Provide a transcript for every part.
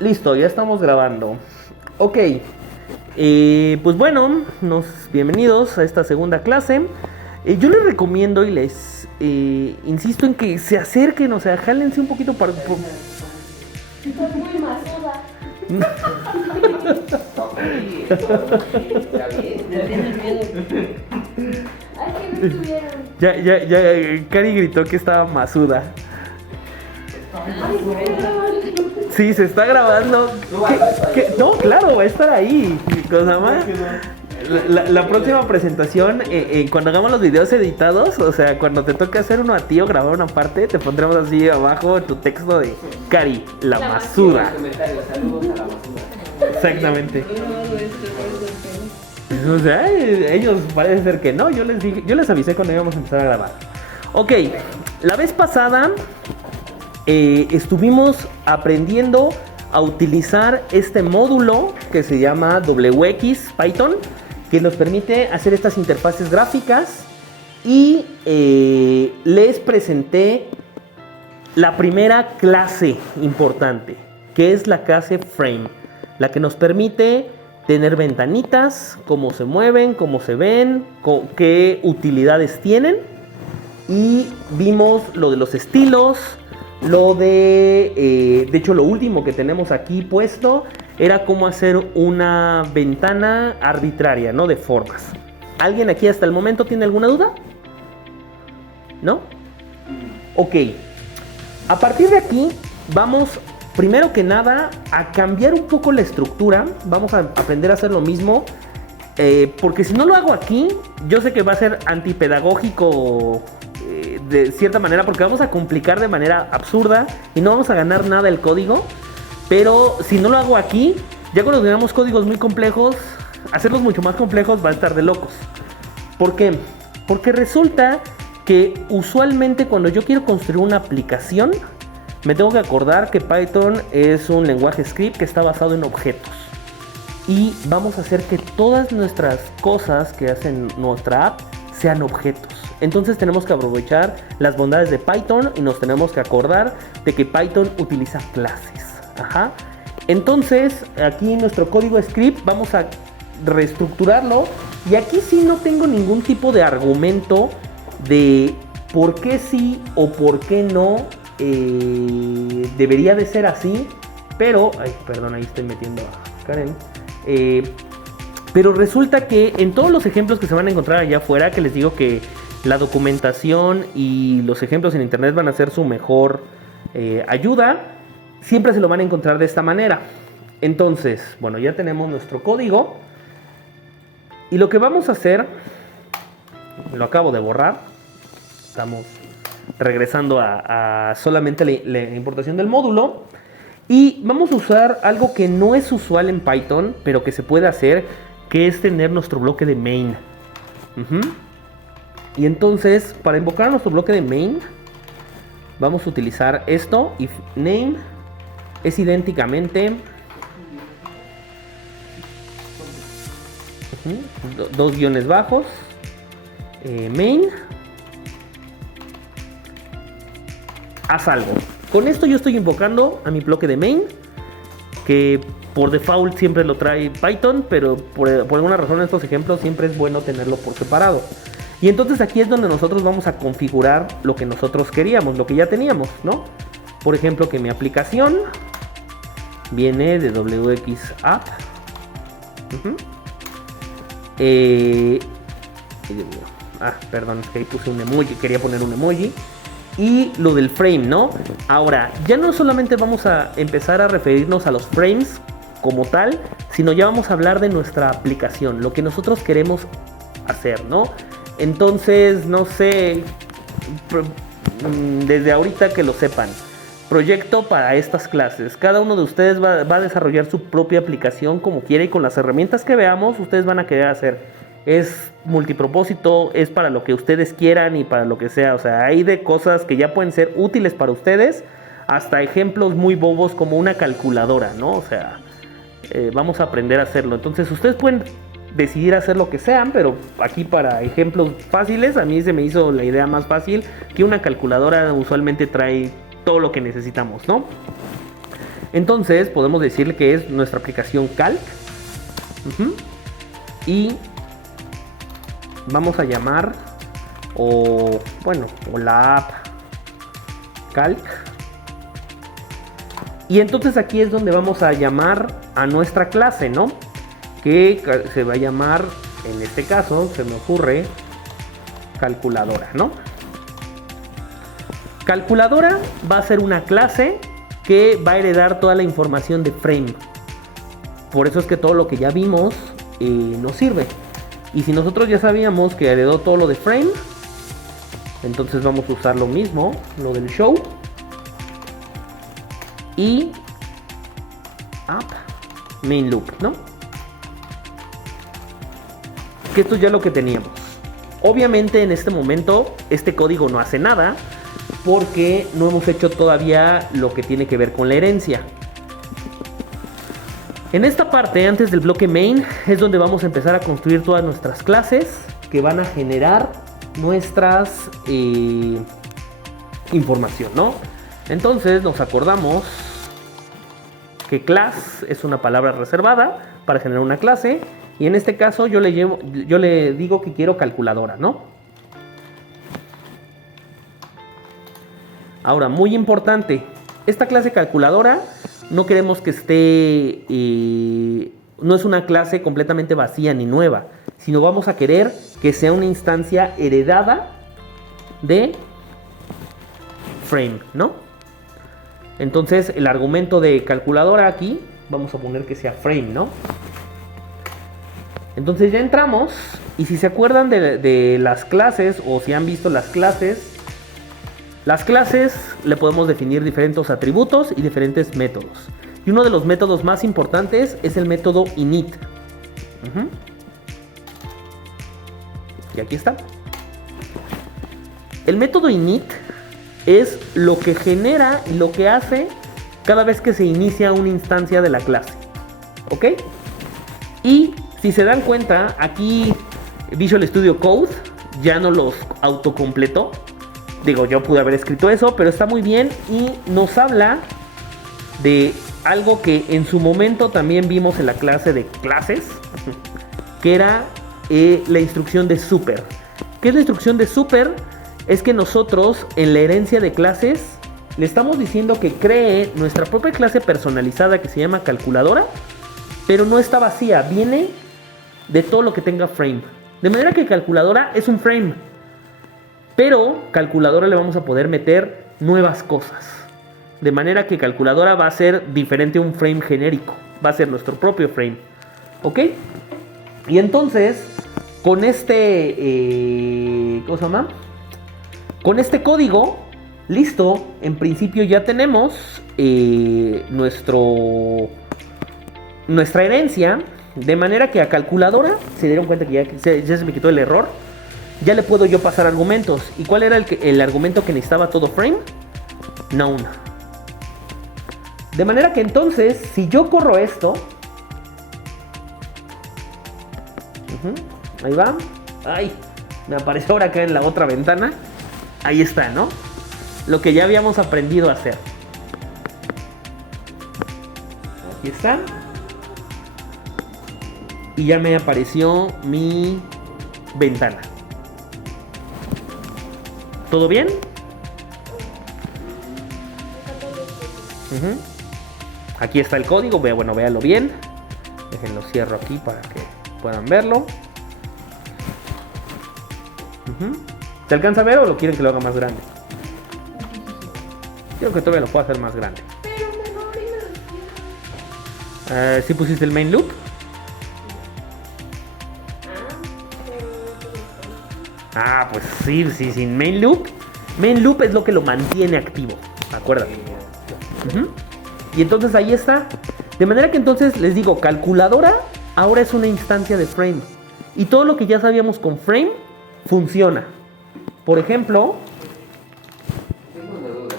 Listo, ya estamos grabando. Ok, pues bueno, bienvenidos a esta segunda clase. Yo les recomiendo y les insisto en que se acerquen, o sea, jálense un poquito para... Estás muy masuda. Está bien, me tienes miedo. Ay, que no estuvieron. Ya, Cari gritó que estaba masuda. Ay, perdón. Sí, se está grabando. No, claro, va a estar ahí. Cosa más. La próxima presentación, cuando hagamos los videos editados, o sea, cuando te toque hacer uno a ti o grabar una parte, te pondremos así abajo tu texto de Cari, la masuda. Saludos a la basura. Exactamente. O sea, ellos parece ser que no. Yo les avisé cuando íbamos a empezar a grabar. Ok, la vez pasada estuvimos aprendiendo a utilizar este módulo que se llama WX Python, que nos permite hacer estas interfaces gráficas, y les presenté la primera clase importante, que es la clase Frame, la que nos permite tener ventanitas, cómo se mueven, cómo se ven, qué utilidades tienen, y vimos lo de los estilos. De hecho, lo último que tenemos aquí puesto era cómo hacer una ventana arbitraria, ¿no? De formas. ¿Alguien aquí hasta el momento tiene alguna duda? ¿No? Ok. A partir de aquí vamos, primero que nada, a cambiar un poco la estructura. Vamos a aprender a hacer lo mismo. Porque si no lo hago aquí, yo sé que va a ser antipedagógico de cierta manera, porque vamos a complicar de manera absurda y no vamos a ganar nada el código. Pero si no lo hago aquí, ya cuando tengamos códigos muy complejos, hacerlos mucho más complejos va a estar de locos. ¿Por qué? Porque resulta que usualmente cuando yo quiero construir una aplicación, me tengo que acordar que Python es un lenguaje script que está basado en objetos. Y vamos a hacer que todas nuestras cosas que hacen nuestra app sean objetos. Entonces tenemos que aprovechar las bondades de Python y nos tenemos que acordar de que Python utiliza clases. Ajá. Entonces aquí en nuestro código script vamos a reestructurarlo, y aquí sí no tengo ningún tipo de argumento de por qué sí o por qué no debería de ser así, pero... Ay, perdón, ahí estoy metiendo a Karen. Pero resulta que en todos los ejemplos que se van a encontrar allá afuera, que les digo que la documentación y los ejemplos en internet van a ser su mejor ayuda, siempre se lo van a encontrar de esta manera. Entonces, bueno, ya tenemos nuestro código, y lo que vamos a hacer, lo acabo de borrar, estamos regresando a solamente la importación del módulo, y vamos a usar algo que no es usual en Python, pero que se puede hacer, que es tener nuestro bloque de main. Y entonces, para invocar a nuestro bloque de main, vamos a utilizar esto. If name es idénticamente dos guiones bajos, main, haz algo. Con esto yo estoy invocando a mi bloque de main, que por default siempre lo trae Python, pero por alguna razón en estos ejemplos siempre es bueno tenerlo por separado. Y entonces aquí es donde nosotros vamos a configurar lo que nosotros queríamos, lo que ya teníamos, ¿no? Por ejemplo, que mi aplicación viene de WX App. Perdón, es que ahí puse un emoji, quería poner un emoji. Y lo del frame, ¿no? Ahora, ya no solamente vamos a empezar a referirnos a los frames como tal, sino ya vamos a hablar de nuestra aplicación, lo que nosotros queremos hacer, ¿no? Entonces, no sé, desde ahorita que lo sepan, proyecto para estas clases. Cada uno de ustedes va a desarrollar su propia aplicación como quiera, y con las herramientas que veamos, ustedes van a querer hacer. Es multipropósito, es para lo que ustedes quieran y para lo que sea. O sea, hay de cosas que ya pueden ser útiles para ustedes, hasta ejemplos muy bobos como una calculadora, ¿no? O sea, vamos a aprender a hacerlo. Entonces, ustedes pueden decidir hacer lo que sean, pero aquí para ejemplos fáciles, a mí se me hizo la idea más fácil, que una calculadora usualmente trae todo lo que necesitamos, ¿no? Entonces podemos decirle que es nuestra aplicación Calc. Y vamos a llamar, o la app Calc. Y entonces aquí es donde vamos a llamar a nuestra clase, ¿no? Que se va a llamar, en este caso, se me ocurre, calculadora, ¿no? Calculadora va a ser una clase que va a heredar toda la información de Frame. Por eso es que todo lo que ya vimos nos sirve. Y si nosotros ya sabíamos que heredó todo lo de Frame, entonces vamos a usar lo mismo, lo del show. Y app main loop, ¿no? Que esto es ya lo que teníamos. Obviamente en este momento este código no hace nada porque no hemos hecho todavía lo que tiene que ver con la herencia. En esta parte, antes del bloque main, es donde vamos a empezar a construir todas nuestras clases que van a generar nuestras información, ¿no? Entonces nos acordamos que class es una palabra reservada para generar una clase, y en este caso yo le digo que quiero calculadora, ¿no? Ahora, muy importante, esta clase calculadora no queremos que esté, no es una clase completamente vacía ni nueva, sino vamos a querer que sea una instancia heredada de Frame, ¿no? Entonces el argumento de calculadora aquí, vamos a poner que sea Frame, ¿no? Entonces ya entramos, y si se acuerdan de las clases, o si han visto las clases le podemos definir diferentes atributos y diferentes métodos. Y uno de los métodos más importantes es el método init. Y aquí está. El método init es lo que genera y lo que hace cada vez que se inicia una instancia de la clase. ¿Ok? Y si se dan cuenta, aquí Visual Studio Code ya no los autocompletó. Digo, yo pude haber escrito eso, pero está muy bien y nos habla de algo que en su momento también vimos en la clase de clases, que era la instrucción de super. ¿Qué es la instrucción de super? Es que nosotros en la herencia de clases le estamos diciendo que cree nuestra propia clase personalizada que se llama calculadora, pero no está vacía, viene de todo lo que tenga frame. De manera que calculadora es un frame, pero calculadora le vamos a poder meter nuevas cosas. De manera que calculadora va a ser diferente a un frame genérico, va a ser nuestro propio frame. ¿Ok? Y entonces, con este, ¿cómo se llama? Con este código, listo, en principio ya tenemos nuestra herencia. De manera que a calculadora, se dieron cuenta que ya se me quitó el error, ya le puedo yo pasar argumentos. ¿Y cuál era el argumento que necesitaba todo frame? Known. De manera que entonces, si yo corro esto, ahí va, ay, me apareció ahora acá en la otra ventana, ahí está, ¿no? Lo que ya habíamos aprendido a hacer. Aquí está. Y ya me apareció mi ventana. ¿Todo bien? Aquí está el código. Bueno, véanlo bien. Déjenlo cierro aquí para que puedan verlo. ¿Se alcanza a ver o lo quieren que lo haga más grande? Creo que todavía lo puedo hacer más grande. Pero mejor dímelo. ¿Sí pusiste el main loop? Ah, pues sí, sin main loop. Main loop es lo que lo mantiene activo. Acuérdate. Y entonces ahí está. De manera que entonces les digo, calculadora ahora es una instancia de frame. Y todo lo que ya sabíamos con frame funciona. Por ejemplo, Tengo una duda.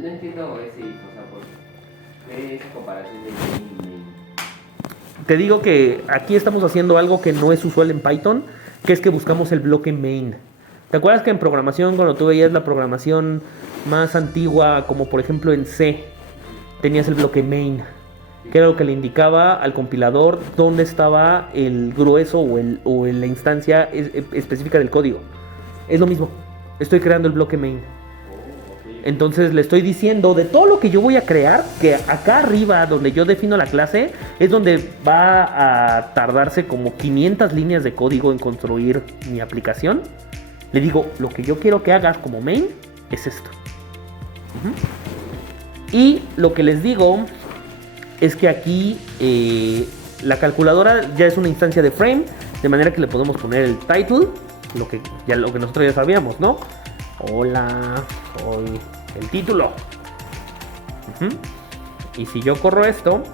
No entiendo ese, o sea, por qué esa comparación de main y main. te digo que aquí estamos haciendo algo que no es usual en Python, que es que buscamos el bloque main. ¿Te acuerdas que en programación, cuando tú veías la programación más antigua, como por ejemplo en C, tenías el bloque main, que era lo que le indicaba al compilador dónde estaba el grueso o la instancia específica del código. Es lo mismo, estoy creando el bloque main. Entonces le estoy diciendo de todo lo que yo voy a crear, que acá arriba donde yo defino la clase es donde va a tardarse como 500 líneas de código en construir mi aplicación. Le digo, lo que yo quiero que hagas como main es esto. Y lo que les digo es que aquí la calculadora ya es una instancia de frame, de manera que le podemos poner el title, lo que nosotros ya sabíamos, ¿no? Hola, soy el título. Y si yo corro esto,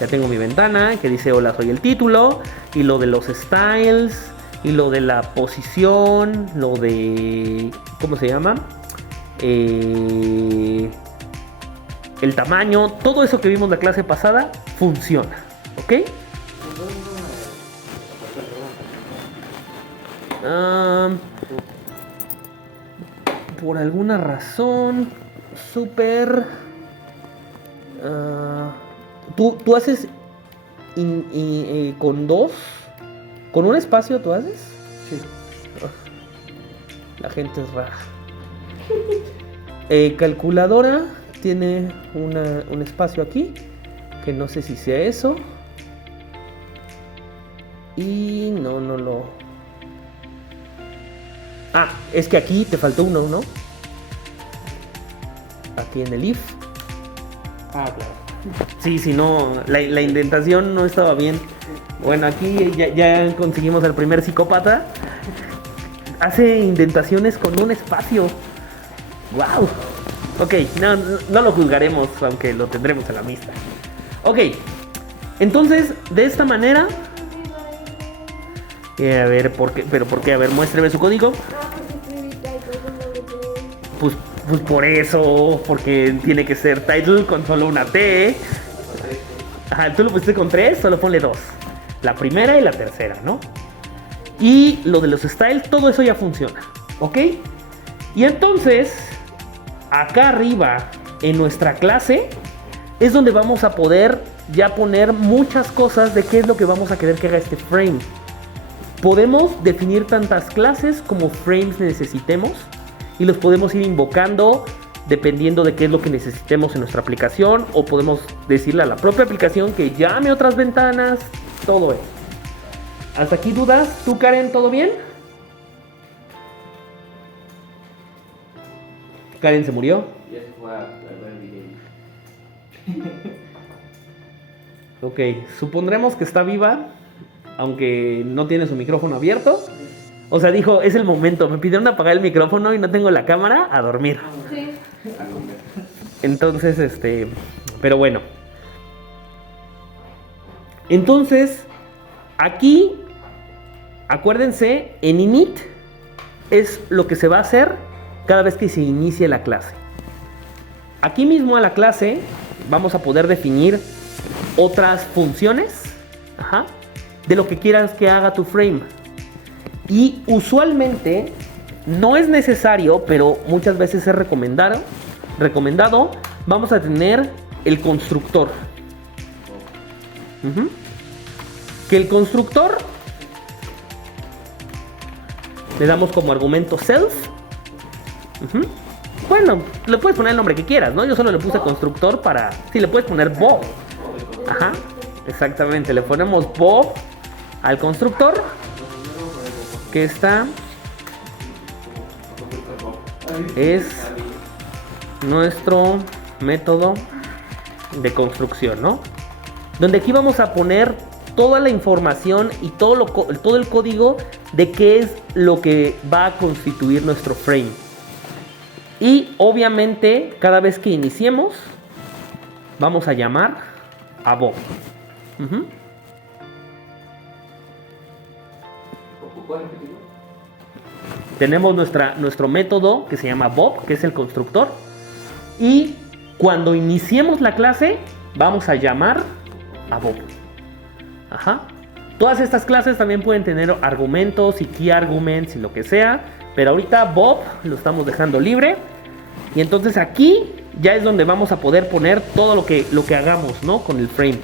ya tengo mi ventana que dice hola, soy el título, y lo de los styles, y lo de la posición, lo de, ¿cómo se llama? El tamaño, todo eso que vimos la clase pasada funciona, ¿ok? Por alguna razón súper tú haces con dos, con un espacio tú haces. Sí. La gente es rara. Calculadora tiene un espacio aquí que no sé si sea eso, y no lo... es que aquí te faltó uno, ¿no? Aquí en el if. Claro. Sí, si no, la indentación no estaba bien. Bueno, aquí ya conseguimos al primer psicópata. Hace indentaciones con un espacio. ¡Wow! Ok, no lo juzgaremos, aunque lo tendremos a la vista. Ok, entonces, de esta manera... a ver, ¿por qué? ¿Pero por qué? A ver, muéstreme su código. Pues por eso, porque tiene que ser title con solo una T. Ajá, tú lo pusiste con 3, solo ponle 2. La primera y la tercera, ¿no? Y lo de los styles, todo eso ya funciona, ¿ok? Y entonces, acá arriba, en nuestra clase, es donde vamos a poder ya poner muchas cosas de qué es lo que vamos a querer que haga este frame. Podemos definir tantas clases como frames necesitemos y los podemos ir invocando dependiendo de qué es lo que necesitemos en nuestra aplicación, o podemos decirle a la propia aplicación que llame otras ventanas, todo eso. ¿Hasta aquí dudas? ¿Tú, Karen, todo bien? Karen se murió. Ya se fue a ver video. Ok, supondremos que está viva, aunque no tiene su micrófono abierto. O sea, dijo, es el momento, me pidieron apagar el micrófono y no tengo la cámara, a dormir. Sí. Entonces, pero bueno. Entonces, aquí, acuérdense, en init es lo que se va a hacer cada vez que se inicie la clase. Aquí mismo a la clase vamos a poder definir otras funciones, de lo que quieras que haga tu frame. Y usualmente no es necesario, pero muchas veces es recomendado, vamos a tener el constructor. Que el constructor le damos como argumento self. Bueno, le puedes poner el nombre que quieras, ¿no? Yo solo le puse constructor para... Sí, le puedes poner Bob. Exactamente, le ponemos Bob al constructor, que está... es nuestro método de construcción, ¿no? Donde aquí vamos a poner toda la información y todo el código de qué es lo que va a constituir nuestro frame. Y obviamente cada vez que iniciemos vamos a llamar a Bob. Tenemos nuestro método que se llama Bob, que es el constructor. Y cuando iniciemos la clase vamos a llamar a Bob. Todas estas clases también pueden tener argumentos y key arguments y lo que sea, pero ahorita Bob lo estamos dejando libre. Y entonces aquí ya es donde vamos a poder poner todo lo que hagamos, ¿no? Con el frame.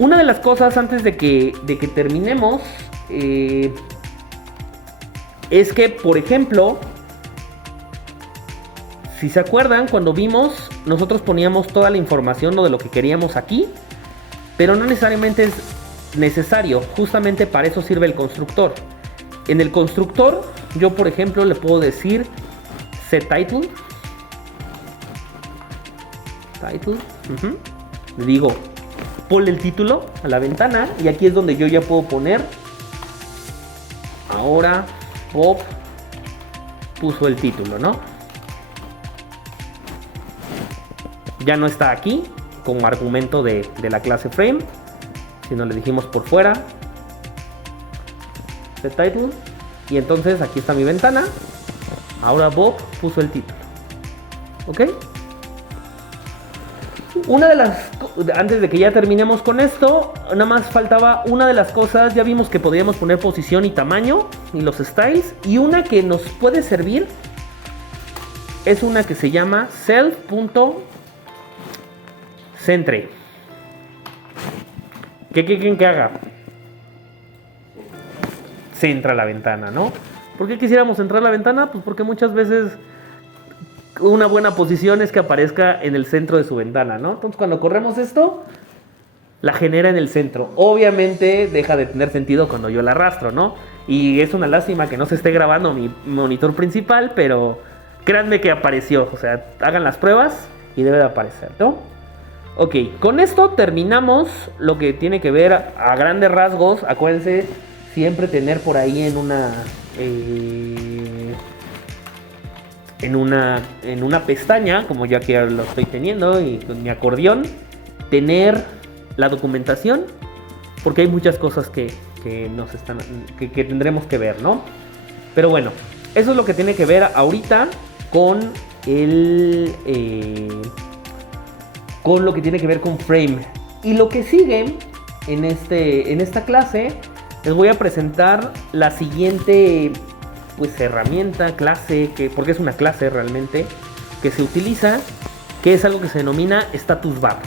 Una de las cosas antes de que terminemos es que, por ejemplo, si se acuerdan, cuando vimos, nosotros poníamos toda la información de lo que queríamos aquí, pero no necesariamente es necesario. Justamente para eso sirve el constructor. En el constructor, yo por ejemplo le puedo decir setTitle. Le digo, ponle el título a la ventana y aquí es donde yo ya puedo poner. Ahora Bob puso el título, ¿no? Ya no está aquí como argumento de la clase frame, sino le dijimos por fuera setTitle y entonces aquí está mi ventana. Ahora Bob puso el título. ¿Ok? Una de las, antes de que ya terminemos con esto, nada más faltaba una de las cosas. Ya vimos que podríamos poner posición y tamaño y los styles, y una que nos puede servir es una que se llama self.centre. ¿Qué quieren que haga? Centra la ventana, ¿no? ¿Por qué quisiéramos centrar la ventana? Pues porque muchas veces una buena posición es que aparezca en el centro de su ventana, ¿no? Entonces cuando corremos esto, la genera en el centro. Obviamente deja de tener sentido cuando yo la arrastro, ¿no? Y es una lástima que no se esté grabando mi monitor principal, pero créanme que apareció. O sea, hagan las pruebas y debe de aparecer, ¿no? Ok, con esto terminamos lo que tiene que ver a grandes rasgos. Acuérdense siempre tener por ahí en una pestaña, como ya que lo estoy teniendo y con mi acordeón, tener la documentación, porque hay muchas cosas que tendremos que ver, ¿no? Pero bueno, eso es lo que tiene que ver ahorita con con lo que tiene que ver con frame. Y lo que sigue en esta clase, les voy a presentar la siguiente herramienta, clase, porque es una clase realmente que se utiliza, que es algo que se denomina status bar.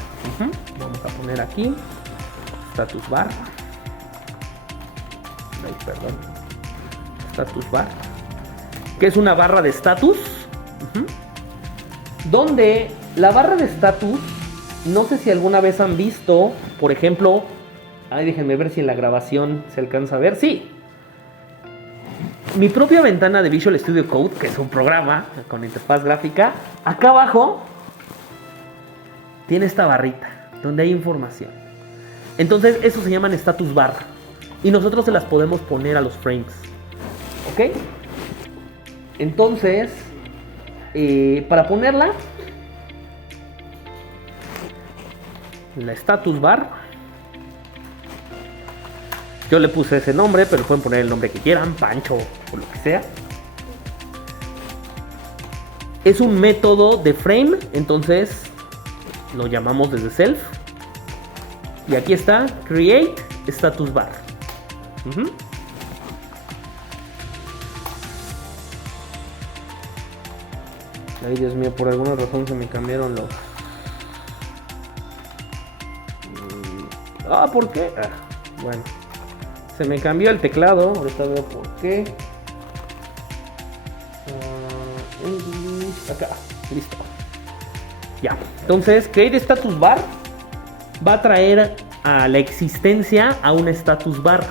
Vamos a poner aquí status bar. Status bar, que es una barra de status, donde la barra de status, no sé si alguna vez han visto, por ejemplo, déjenme ver si en la grabación se alcanza a ver. Sí. Mi propia ventana de Visual Studio Code, que es un programa con interfaz gráfica, acá abajo tiene esta barrita donde hay información. Entonces, eso se llaman status bar. Y nosotros se las podemos poner a los frames. ¿Ok? Entonces, para ponerla, la status bar, yo le puse ese nombre, pero pueden poner el nombre que quieran, Pancho o lo que sea. Es un método de frame, entonces lo llamamos desde self. Y aquí está, create status bar. Ay, Dios mío, por alguna razón se me cambiaron los... ¿por qué? Bueno. Se me cambió el teclado, ahorita veo por qué. Acá, listo. Ya, entonces create status bar va a traer a la existencia a un status bar.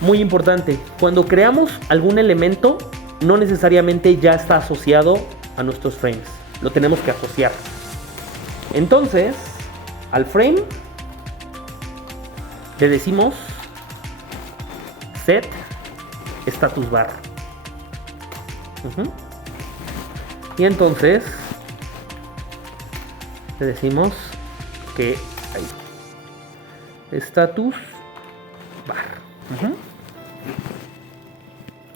Muy importante, cuando creamos algún elemento, no necesariamente ya está asociado a nuestros frames. Lo tenemos que asociar. Entonces, al frame le decimos set status bar. Y entonces le decimos que hay status bar.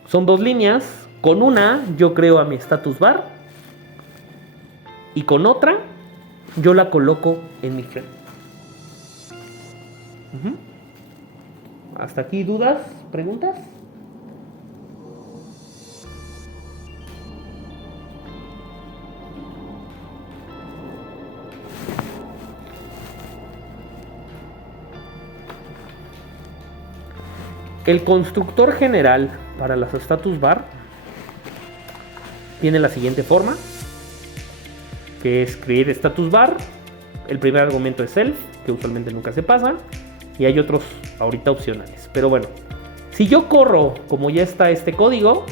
Son dos líneas. Con una yo creo a mi status bar y con otra yo la coloco en mi frame. ¿Hasta aquí dudas? ¿Preguntas? El constructor general para las status bar tiene la siguiente forma, que es create status bar. El primer argumento es self, que usualmente nunca se pasa, y hay otros ahorita opcionales. Pero bueno, si yo corro como ya está este código,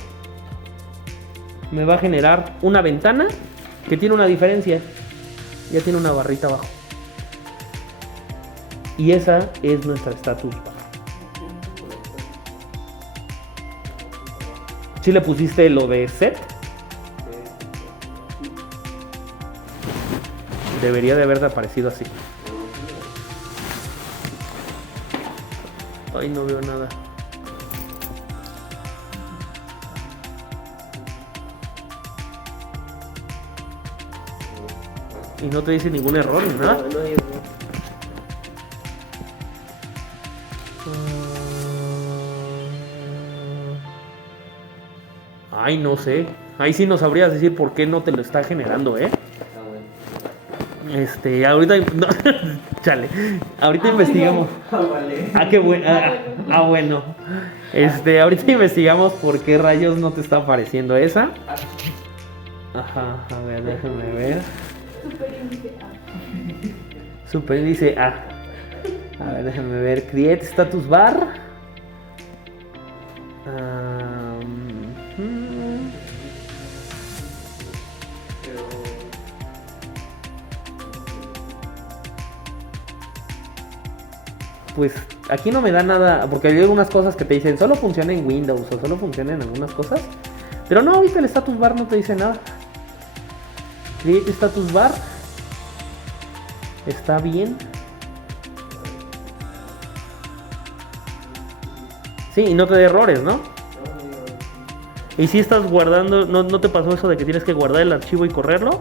me va a generar una ventana que tiene una diferencia. Ya tiene una barrita abajo. Y esa es nuestra status bar. ¿Sí le pusiste lo de set? Debería de haber aparecido así. Ay, no veo nada. Y no te dice ningún error ni nada. No hay error. Ay, no sé. Ahí sí no sabrías decir por qué no te lo está generando, ¿eh? Está bueno. Ahorita... no, chale. Ahorita investigamos. Vale. Qué bueno. Bueno. Ahorita investigamos por qué rayos no te está apareciendo esa. Ajá, a ver, déjame ver. Superíndice A. Superíndice A. A ver, déjame ver. Create status bar. Pero... Pues aquí no me da nada, porque hay algunas cosas que te dicen solo funciona en Windows o solo funciona en algunas cosas. Pero no, ahorita el status bar no te dice nada. Create status bar. Está bien. Sí, y no te da errores, ¿no? Y si estás guardando, ¿no te pasó eso de que tienes que guardar el archivo y correrlo?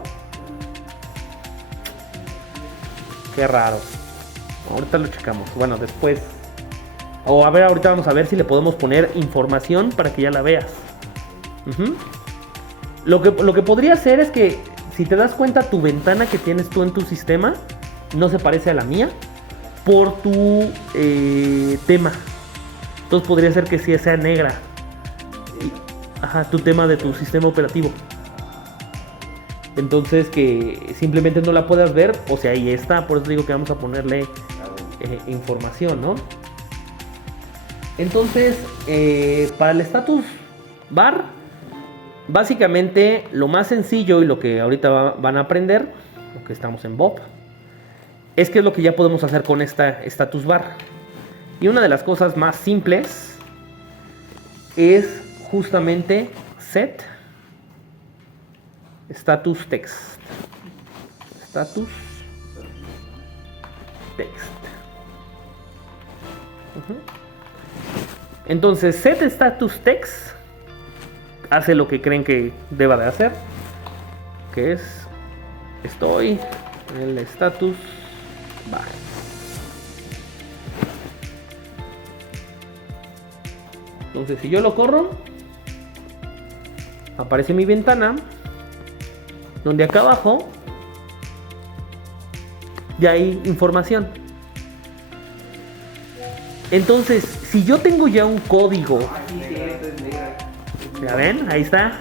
Qué raro. Ahorita lo checamos. Bueno, después. O a ver, ahorita vamos a ver si le podemos poner información para que ya la veas. Ujú. Lo que podría hacer es que, si te das cuenta, tu ventana que tienes tú en tu sistema no se parece a la mía por tu tema. Entonces podría ser que sí sea negra. Ajá, tu tema de tu sistema operativo. Entonces que simplemente no la puedas ver, o sea, ahí está. Por eso digo que vamos a ponerle información, ¿no? Entonces, para el status bar, básicamente lo más sencillo y lo que ahorita van a aprender, lo que estamos en Bob, es que es lo que ya podemos hacer con esta status bar. Y una de las cosas más simples es justamente set status text. Status text. Entonces, set status text hace lo que creen que deba de hacer, que es estoy en el status bar. Entonces, si yo lo corro, aparece mi ventana, donde acá abajo ya hay información. Entonces, si yo tengo ya un código, ¿ya ven? Ahí está.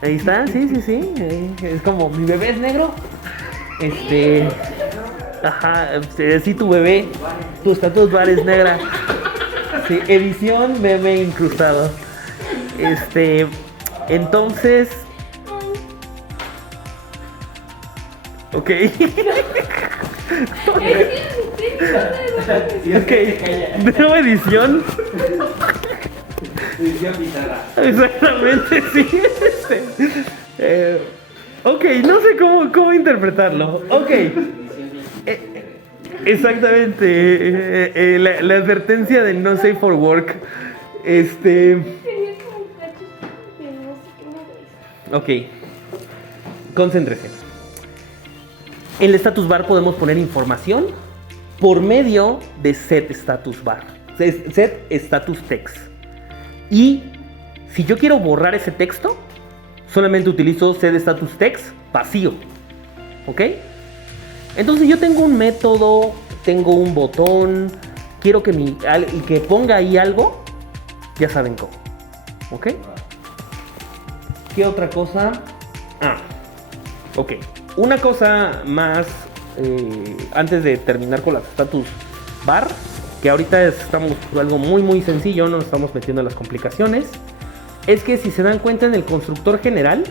Ahí está, sí. Es como, mi bebé es negro. Ajá, sí, tu bebé, tu status bar es negra. Sí, edición meme incrustado. Entonces. Ok. Ok. Nueva edición. Edición pizarra. Exactamente, sí. Ok, no sé cómo interpretarlo. Ok. Exactamente. La advertencia de no safe for work. Tenía como cachos de no sé qué me ves. Ok. Concéntrese. En el status bar podemos poner información por medio de set status bar. Es set status text. Y si yo quiero borrar ese texto, solamente utilizo set status text vacío. ¿Ok? Entonces yo tengo un método, tengo un botón, quiero que ponga ahí algo, ya saben cómo. ¿Ok? ¿Qué otra cosa? Ok. Una cosa más antes de terminar con las status bar, que ahorita estamos por algo muy muy sencillo, no nos estamos metiendo en las complicaciones, es que si se dan cuenta en el constructor general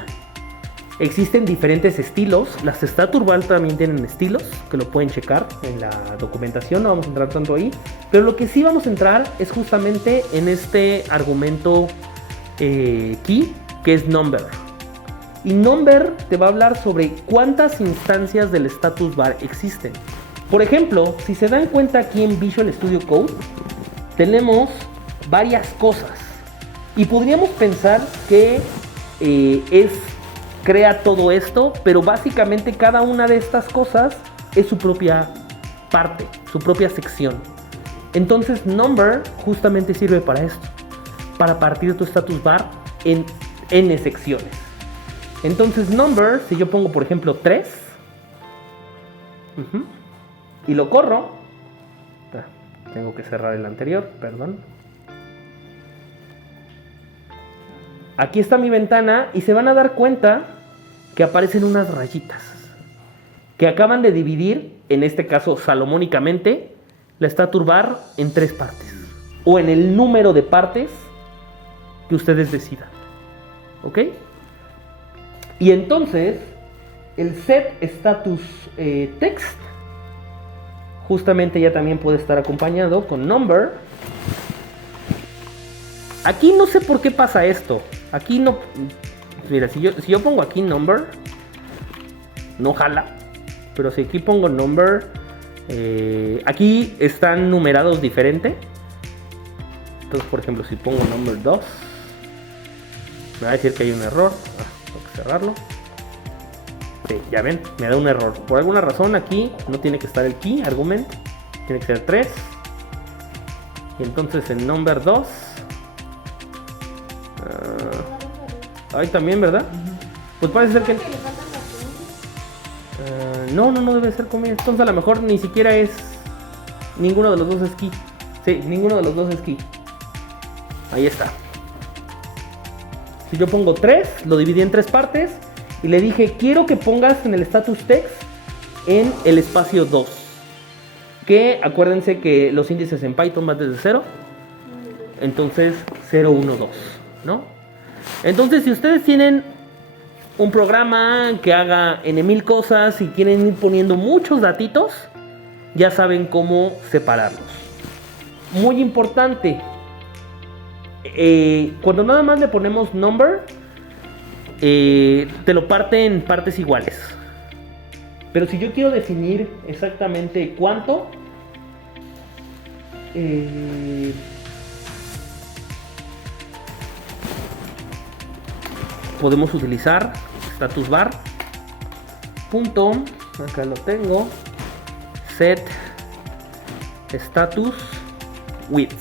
existen diferentes estilos. Las status bar también tienen estilos que lo pueden checar en la documentación, no vamos a entrar tanto ahí, pero lo que sí vamos a entrar es justamente en este argumento key, que es number. Y number te va a hablar sobre cuántas instancias del status bar existen. Por ejemplo, si se dan cuenta aquí en Visual Studio Code, tenemos varias cosas. Y podríamos pensar que crea todo esto, pero básicamente cada una de estas cosas es su propia parte, su propia sección. Entonces number justamente sirve para esto, para partir tu status bar en n secciones. Entonces number, si yo pongo por ejemplo 3 y lo corro, tengo que cerrar el anterior, perdón. Aquí está mi ventana y se van a dar cuenta que aparecen unas rayitas que acaban de dividir, en este caso salomónicamente, la status bar en 3 partes o en el número de partes que ustedes decidan. ¿Ok? Y entonces el set status text justamente ya también puede estar acompañado con number. Aquí no sé por qué pasa esto. Aquí no. Mira, si yo pongo aquí number, no jala. Pero si aquí pongo number, aquí están numerados diferente. Entonces, por ejemplo, si pongo number 2, me va a decir que hay un error. Tengo que cerrarlo. Sí, ya ven, me da un error. Por alguna razón aquí no tiene que estar el key, argument. Tiene que ser 3. Y entonces en number 2. Ahí también, ¿verdad? Pues parece ser que... no debe ser comida. Entonces a lo mejor ni siquiera es... Ninguno de los dos es key. Sí, ninguno de los dos es key. Ahí está. Si yo pongo 3, lo dividí en 3 partes y le dije, quiero que pongas en el status text en el espacio 2. Que acuérdense que los índices en Python van desde 0. Entonces 0, 1, 2, ¿no? Entonces si ustedes tienen un programa que haga n mil cosas y quieren ir poniendo muchos datitos, ya saben cómo separarlos. Muy importante. Cuando nada más le ponemos number, te lo parte en partes iguales. Pero si yo quiero definir exactamente cuánto, podemos utilizar status bar punto, acá lo tengo, set status width.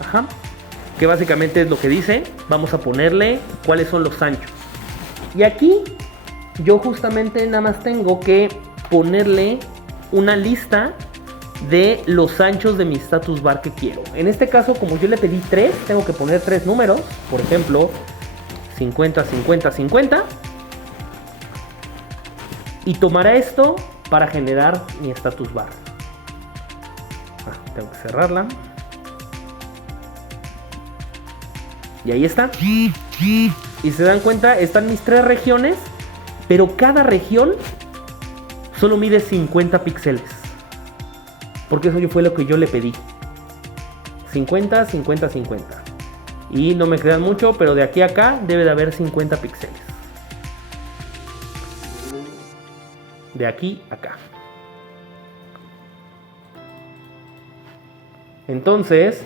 Ajá. Que básicamente es lo que dice. Vamos a ponerle cuáles son los anchos. Y aquí yo justamente nada más tengo que ponerle una lista de los anchos de mi status bar que quiero. En este caso, como yo le pedí 3, tengo que poner 3 números. Por ejemplo, 50, 50, 50. Y tomará esto para generar mi status bar. Tengo que cerrarla. Y ahí está. Y se dan cuenta, están mis 3 regiones, pero cada región solo mide 50 píxeles. Porque eso fue lo que yo le pedí. 50, 50, 50. Y no me crean mucho, pero de aquí a acá debe de haber 50 píxeles. De aquí a acá. Entonces,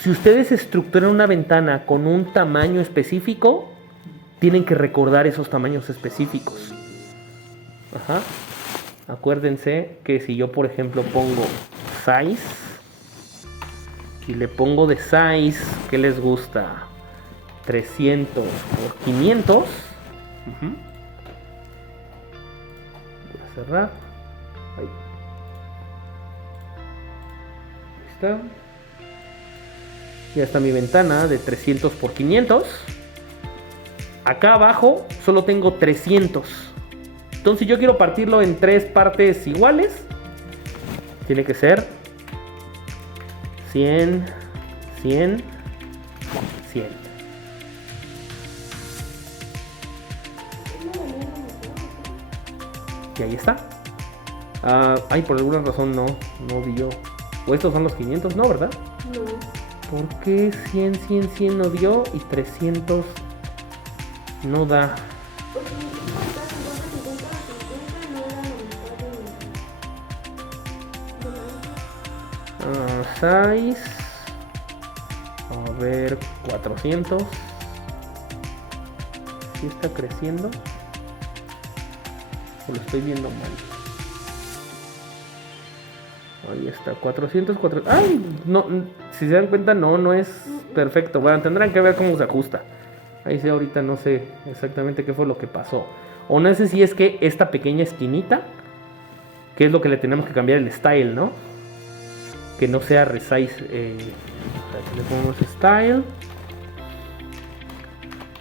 si ustedes estructuran una ventana con un tamaño específico, tienen que recordar esos tamaños específicos. Ajá. Acuérdense que si yo, por ejemplo, pongo size, si le pongo de size, ¿qué les gusta? 300 por 500. Voy a cerrar. Ahí está. Ya está mi ventana de 300 por 500. Acá abajo solo tengo 300. Entonces, si yo quiero partirlo en 3 partes iguales, tiene que ser 100, 100, 100. Y ahí está. Ay, por alguna razón no dio. ¿O estos son los 500? No, ¿verdad? No. ¿Por qué 100, 100, 100 no dio y 300 no da? Porque 50, 50, 50 no era la mitad de 6. A ver, 400. ¿Sí está creciendo? ¿O lo estoy viendo mal? Ahí está, 400, 400. ¡Ay! No, si se dan cuenta, no es perfecto. Bueno, tendrán que ver cómo se ajusta. Ahí sí, ahorita no sé exactamente qué fue lo que pasó. O no sé si es que esta pequeña esquinita, que es lo que le tenemos que cambiar el style, ¿no? Que no sea resize. Aquí le ponemos style.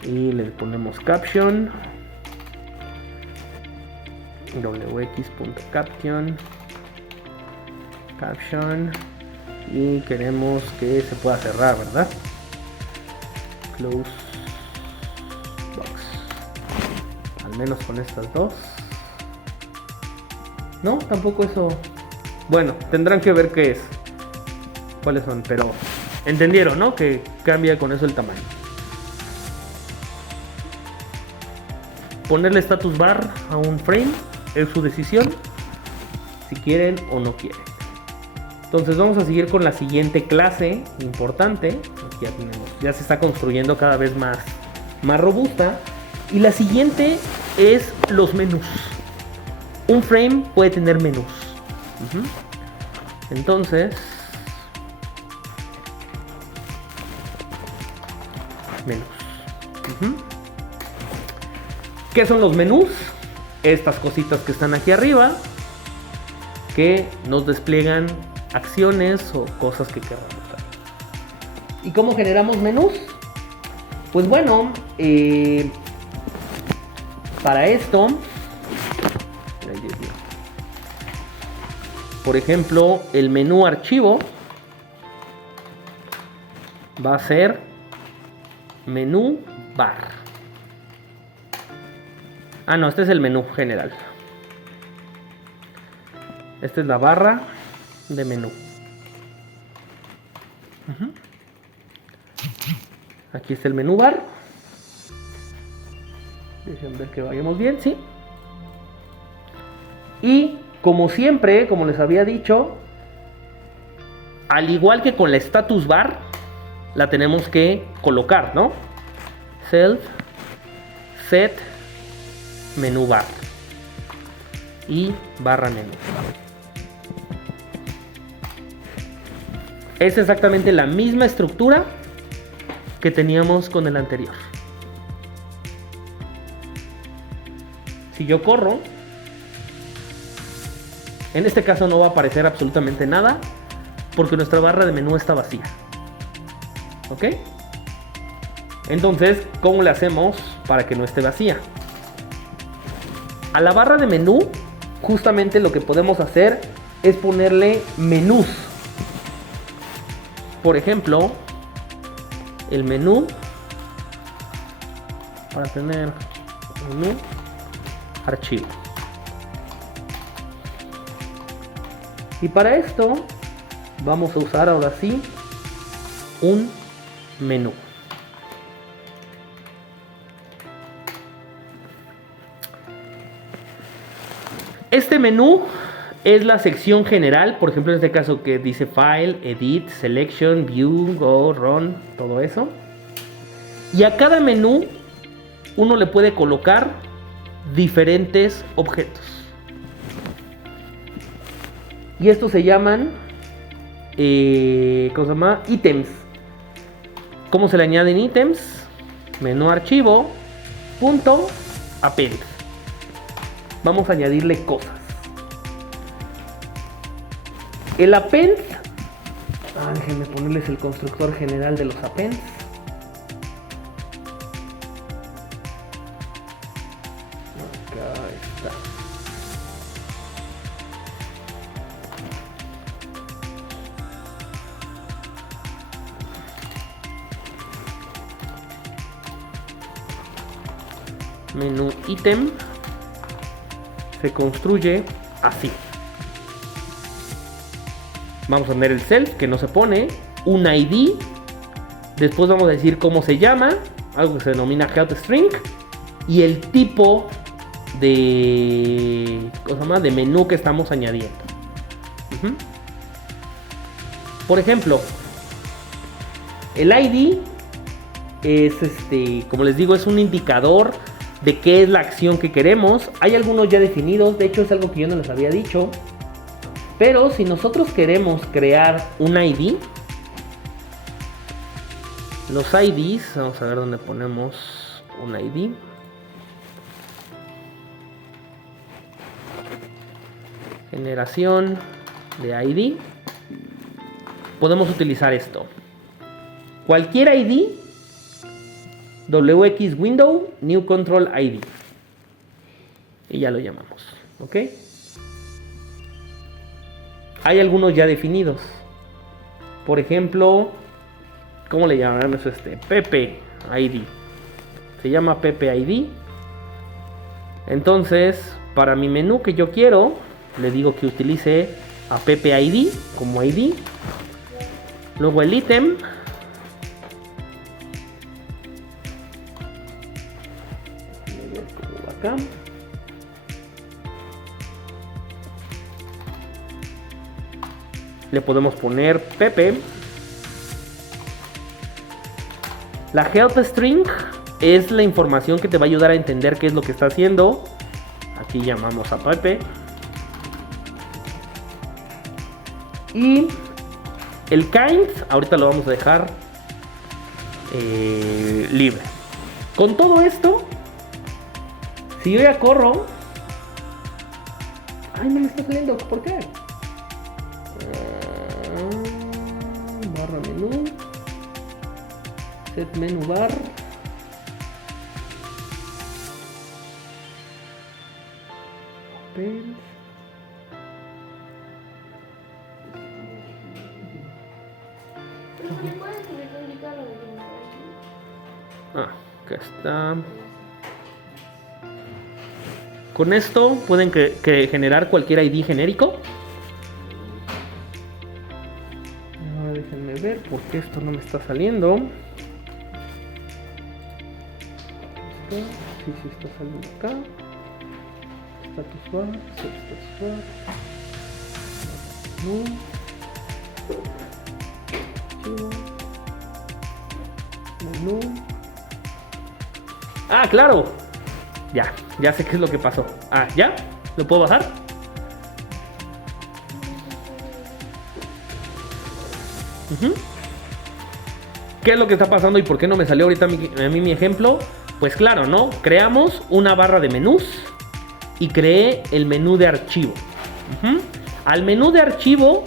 Y le ponemos caption. wx.caption. Caption. Y queremos que se pueda cerrar, ¿verdad? Close box. Al menos con estas dos. No, tampoco eso. Bueno, tendrán que ver qué es. Cuáles son, pero entendieron, ¿no? Que cambia con eso el tamaño. Ponerle status bar a un frame es su decisión, si quieren o no quieren. Entonces vamos a seguir con la siguiente clase importante. Aquí ya tenemos, ya se está construyendo cada vez más robusta. Y la siguiente es los menús. Un frame puede tener menús. Entonces, menús. ¿Qué son los menús? Estas cositas que están aquí arriba, que nos despliegan acciones o cosas que queramos hacer. ¿Y cómo generamos menús? Pues bueno, para esto, por ejemplo, el menú archivo va a ser menú bar. No, este es el menú general. Esta es la barra de menú. Aquí está el menú bar. Dejen ver que vayamos bien, ¿sí? Y como siempre, como les había dicho, al igual que con la status bar, la tenemos que colocar, ¿no? Self, set, menú bar y barra menú. Es exactamente la misma estructura que teníamos con el anterior. Si yo corro, en este caso no va a aparecer absolutamente nada porque nuestra barra de menú está vacía. ¿Ok? Entonces, ¿cómo le hacemos para que no esté vacía? A la barra de menú, justamente lo que podemos hacer es ponerle menús. Por ejemplo, el menú, para tener menú, archivo. Y para esto vamos a usar ahora sí un menú. Este menú es la sección general, por ejemplo en este caso que dice File, Edit, Selection, View, Go, Run, todo eso. Y a cada menú uno le puede colocar diferentes objetos. Y estos se llaman, ¿cómo se llama? Ítems. ¿Cómo se le añaden ítems? Menú archivo, punto, append. Vamos a añadirle cosas. El append, déjenme ponerles el constructor general de los appends. Acá está. Menú ítem se construye así. Vamos a poner el self, que no se pone, un ID, después vamos a decir cómo se llama, algo que se denomina help string, y el tipo de, ¿cómo se llama?, de menú que estamos añadiendo. Por ejemplo, el ID es como les digo, es un indicador de qué es la acción que queremos. Hay algunos ya definidos, de hecho es algo que yo no les había dicho. Pero si nosotros queremos crear un ID, los IDs, vamos a ver dónde ponemos un ID. Generación de ID. Podemos utilizar esto. Cualquier ID, WX Window, New Control ID. Y ya lo llamamos, ¿ok? Hay algunos ya definidos. Por ejemplo, ¿cómo le llamaremos Pepe ID. Se llama Pepe ID. Entonces, para mi menú que yo quiero, le digo que utilice a Pepe ID como ID. Luego el ítem. Acá. Le podemos poner Pepe. La help string es la información que te va a ayudar a entender qué es lo que está haciendo. Aquí llamamos a Pepe. Y el kind, ahorita lo vamos a dejar libre. Con todo esto, si yo ya corro... Ay, no me está saliendo, ¿por qué? Barra menú, set menú bar, append. Acá está. Con esto pueden generar cualquier ID genérico. Déjenme ver porque esto no me está saliendo. Sí, está saliendo acá. Status bar, status bar. Menú. Ah, claro. Ya sé qué es lo que pasó. ¿Ya? ¿Lo puedo bajar? ¿Qué es lo que está pasando y por qué no me salió ahorita a mí mi ejemplo? Pues claro, ¿no? Creamos una barra de menús y creé el menú de archivo. Al menú de archivo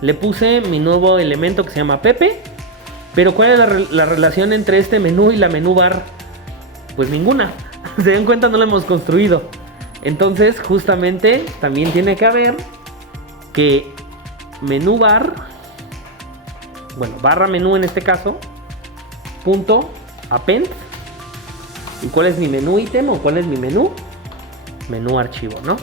le puse mi nuevo elemento que se llama Pepe. Pero ¿cuál es la relación entre este menú y la menú bar? Pues ninguna. Se dan cuenta, no lo hemos construido. Entonces, justamente, también tiene que haber que menú bar, bueno, barra menú en este caso, punto append. ¿Y cuál es mi menú ítem o cuál es mi menú? Menú archivo, ¿no?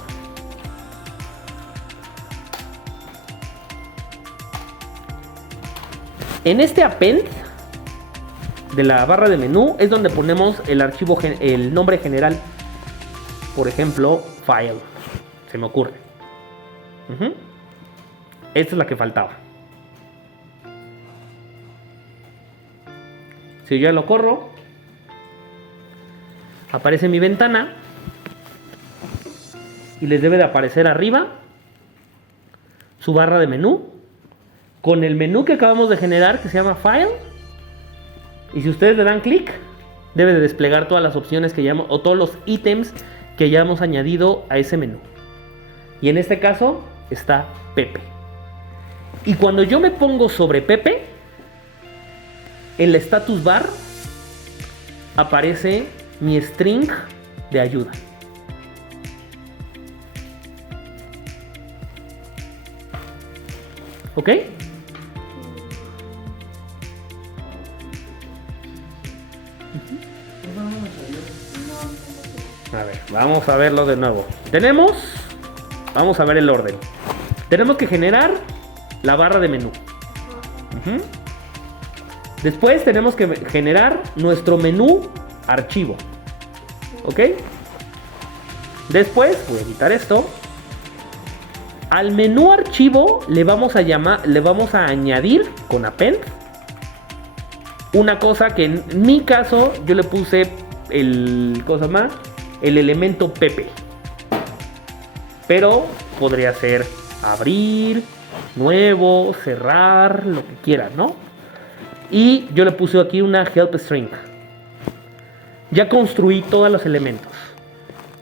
En este append de la barra de menú es donde ponemos el archivo, el nombre general. Por ejemplo, file. Se me ocurre. Esta es la que faltaba. Si yo ya lo corro, aparece mi ventana y les debe de aparecer arriba su barra de menú con el menú que acabamos de generar que se llama File. Y si ustedes le dan clic, debe de desplegar todas las opciones que ya o todos los ítems que ya hemos añadido a ese menú. Y en este caso está Pepe. Y cuando yo me pongo sobre Pepe, en la status bar aparece mi string de ayuda. ¿Ok? A ver, vamos a verlo de nuevo. Vamos a ver el orden. Tenemos que generar la barra de menú. Después tenemos que generar nuestro menú archivo. ¿Ok? Después, voy a quitar esto. Al menú archivo le vamos a añadir con append una cosa que en mi caso yo le puse el elemento Pepe. Pero podría ser abrir, nuevo, cerrar, lo que quieran, ¿no? Y yo le puse aquí una help string. Ya construí todos los elementos.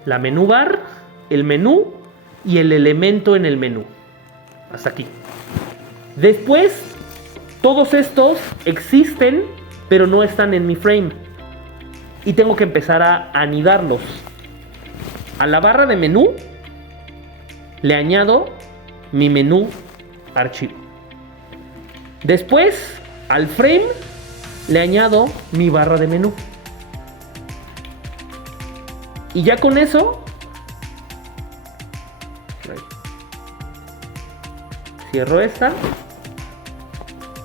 La menú bar, el menú y el elemento en el menú. Hasta aquí. Después, todos estos existen, pero no están en mi frame. Y tengo que empezar a anidarlos. A la barra de menú le añado mi menú archivo. Después, al frame le añado mi barra de menú. Y ya con eso cierro esta.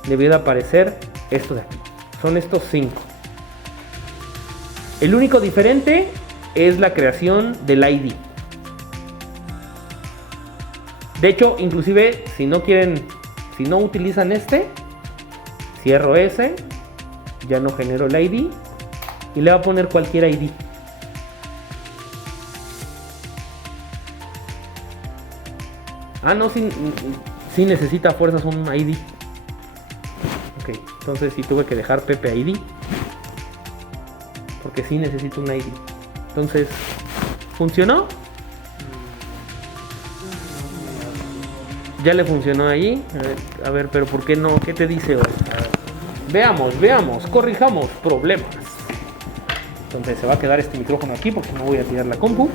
Debe de aparecer esto de aquí. Son estos 5. El único diferente es la creación del ID. De hecho, inclusive si no utilizan este, cierro ese, ya no genero el ID y le voy a poner cualquier ID. Ah, no, sí necesita fuerzas un ID. Ok, entonces sí tuve que dejar Pepe ID. Porque sí necesito un ID. Entonces, ¿funcionó? Ya le funcionó ahí. A ver, pero ¿por qué no? ¿Qué te dice hoy? Veamos, corrijamos problemas. Entonces se va a quedar este micrófono aquí porque no voy a tirar la compu.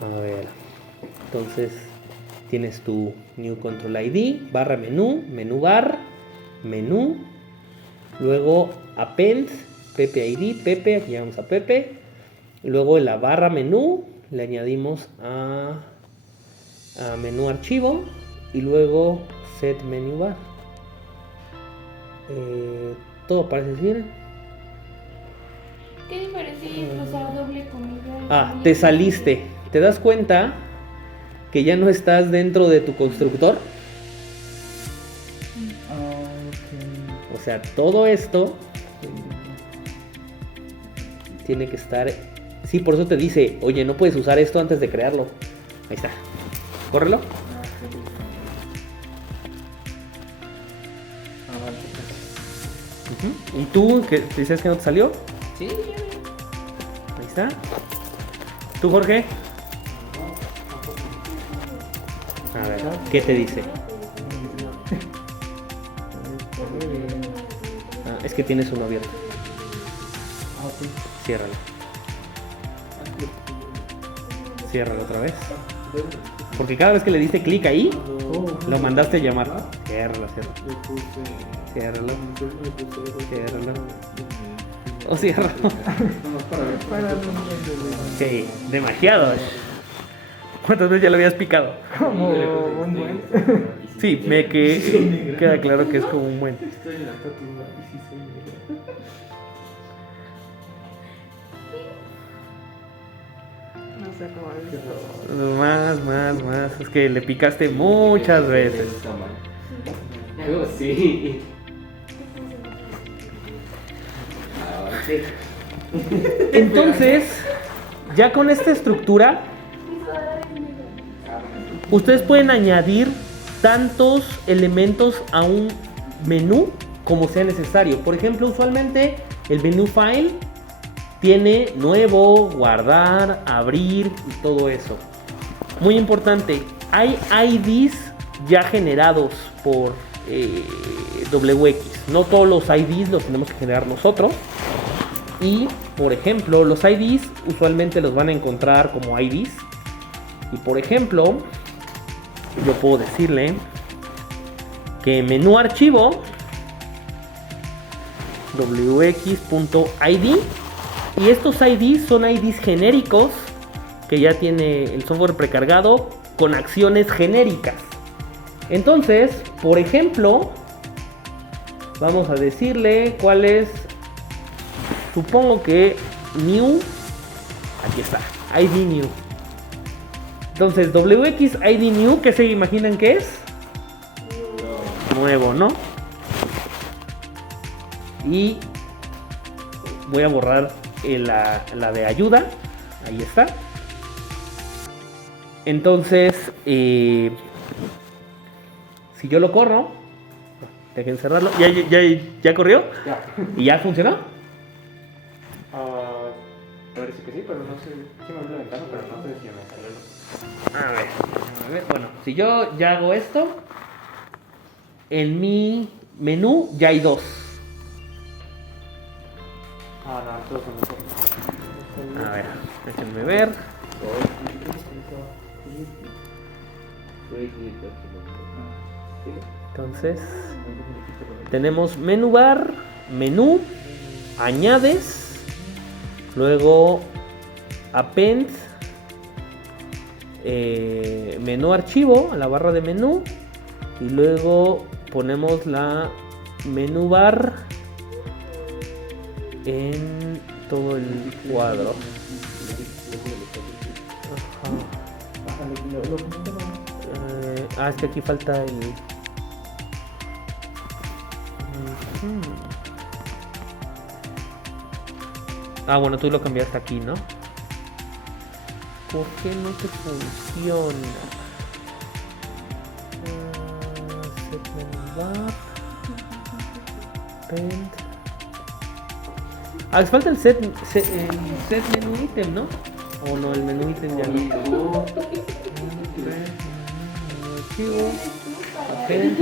A ver, entonces tienes tu New Control ID, barra menú, menú bar, menú, luego append, Pepe ID, Pepe, aquí llegamos a Pepe, luego en la barra menú le añadimos a menú archivo y luego set menu bar. Todo parece decir. ¿Qué diferencia hay usar doble comilla? Te saliste. ¿Te das cuenta que ya no estás dentro de tu constructor? O sea, todo esto tiene que estar. Sí, por eso te dice, oye, no puedes usar esto antes de crearlo. Ahí está. Córrelo. ¿Y tú? ¿Qué dices que no te salió? Sí, ya veo. Ahí está. ¿Tú, Jorge? A ver, ¿qué te dice? Es que tienes uno abierto. Ciérralo. Ciérralo otra vez. Porque cada vez que le diste clic ahí, lo mandaste a llamar. Ciérralo. Ciérralo. O ciérralo. Sí, demasiado. ¿Cuántas veces ya lo habías picado? Como un buen. Sí, queda claro que es como un buen. No sé cómo es. Más. Es que le picaste muchas veces. Sí. Sí. Entonces, ya con esta estructura, ustedes pueden añadir tantos elementos a un menú como sea necesario. Por ejemplo, usualmente el menú file tiene nuevo, guardar, abrir y todo eso. Muy importante, hay IDs ya generados por WX. No todos los IDs los tenemos que generar nosotros. Y, por ejemplo, los IDs usualmente los van a encontrar como IDs. Y, por ejemplo, yo puedo decirle que menú archivo wx.id, y estos IDs son IDs genéricos que ya tiene el software precargado con acciones genéricas. Entonces, por ejemplo, vamos a decirle cuál es. Supongo que new. Aquí está, ID new. Entonces, WX ID new, ¿qué se imaginan que es? Nuevo, ¿no? Y voy a borrar la de ayuda. Ahí está. Entonces, si yo lo corro, dejen cerrarlo. ¿Ya corrió? Ya. ¿Y ya funcionó? Parece que sí, pero no sé. Sí me abrió la ventana, pero no sé si me salió los. A ver, bueno, si yo ya hago esto, en mi menú ya hay dos. Ah, no, todos son los. A ver, déjenme ver. Entonces, tenemos menú bar, menú, añades, luego append, menú archivo a la barra de menú, y luego ponemos la menú bar en todo el cuadro. Es que aquí falta el. Bueno, tú lo cambiaste aquí, ¿no? ¿Por qué no te funciona? Set menu bar. Append. Falta el set menu item, ¿no? O no, el menú ítem ya lo. Archivo. Append.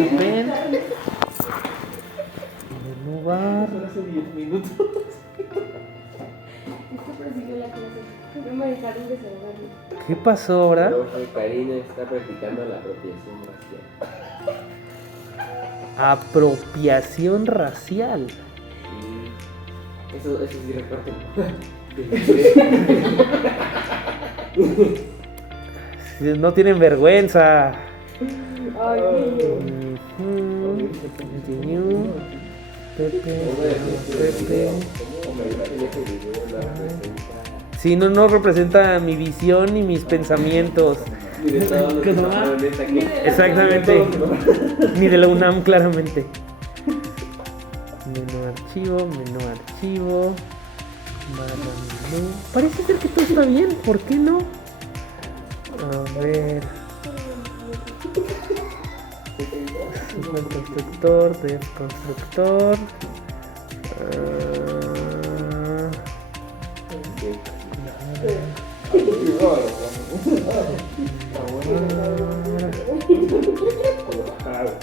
Menú bar. Hace 10 minutos. Esto prosigue la clase. No me dejaron desahogarme. ¿Qué pasó ahora? Karina está practicando la apropiación racial. Apropiación racial. Sí. Eso sí recuerdo. No tienen vergüenza. Ay, Continue. Pepe. Sí, no representa mi visión ni mis pensamientos. ¿Qué se llama? Exactamente. Ni de la UNAM, claramente. Menú archivo. Barra menú. Parece ser que todo está bien. ¿Por qué no? A ver. Constructor, dev constructor.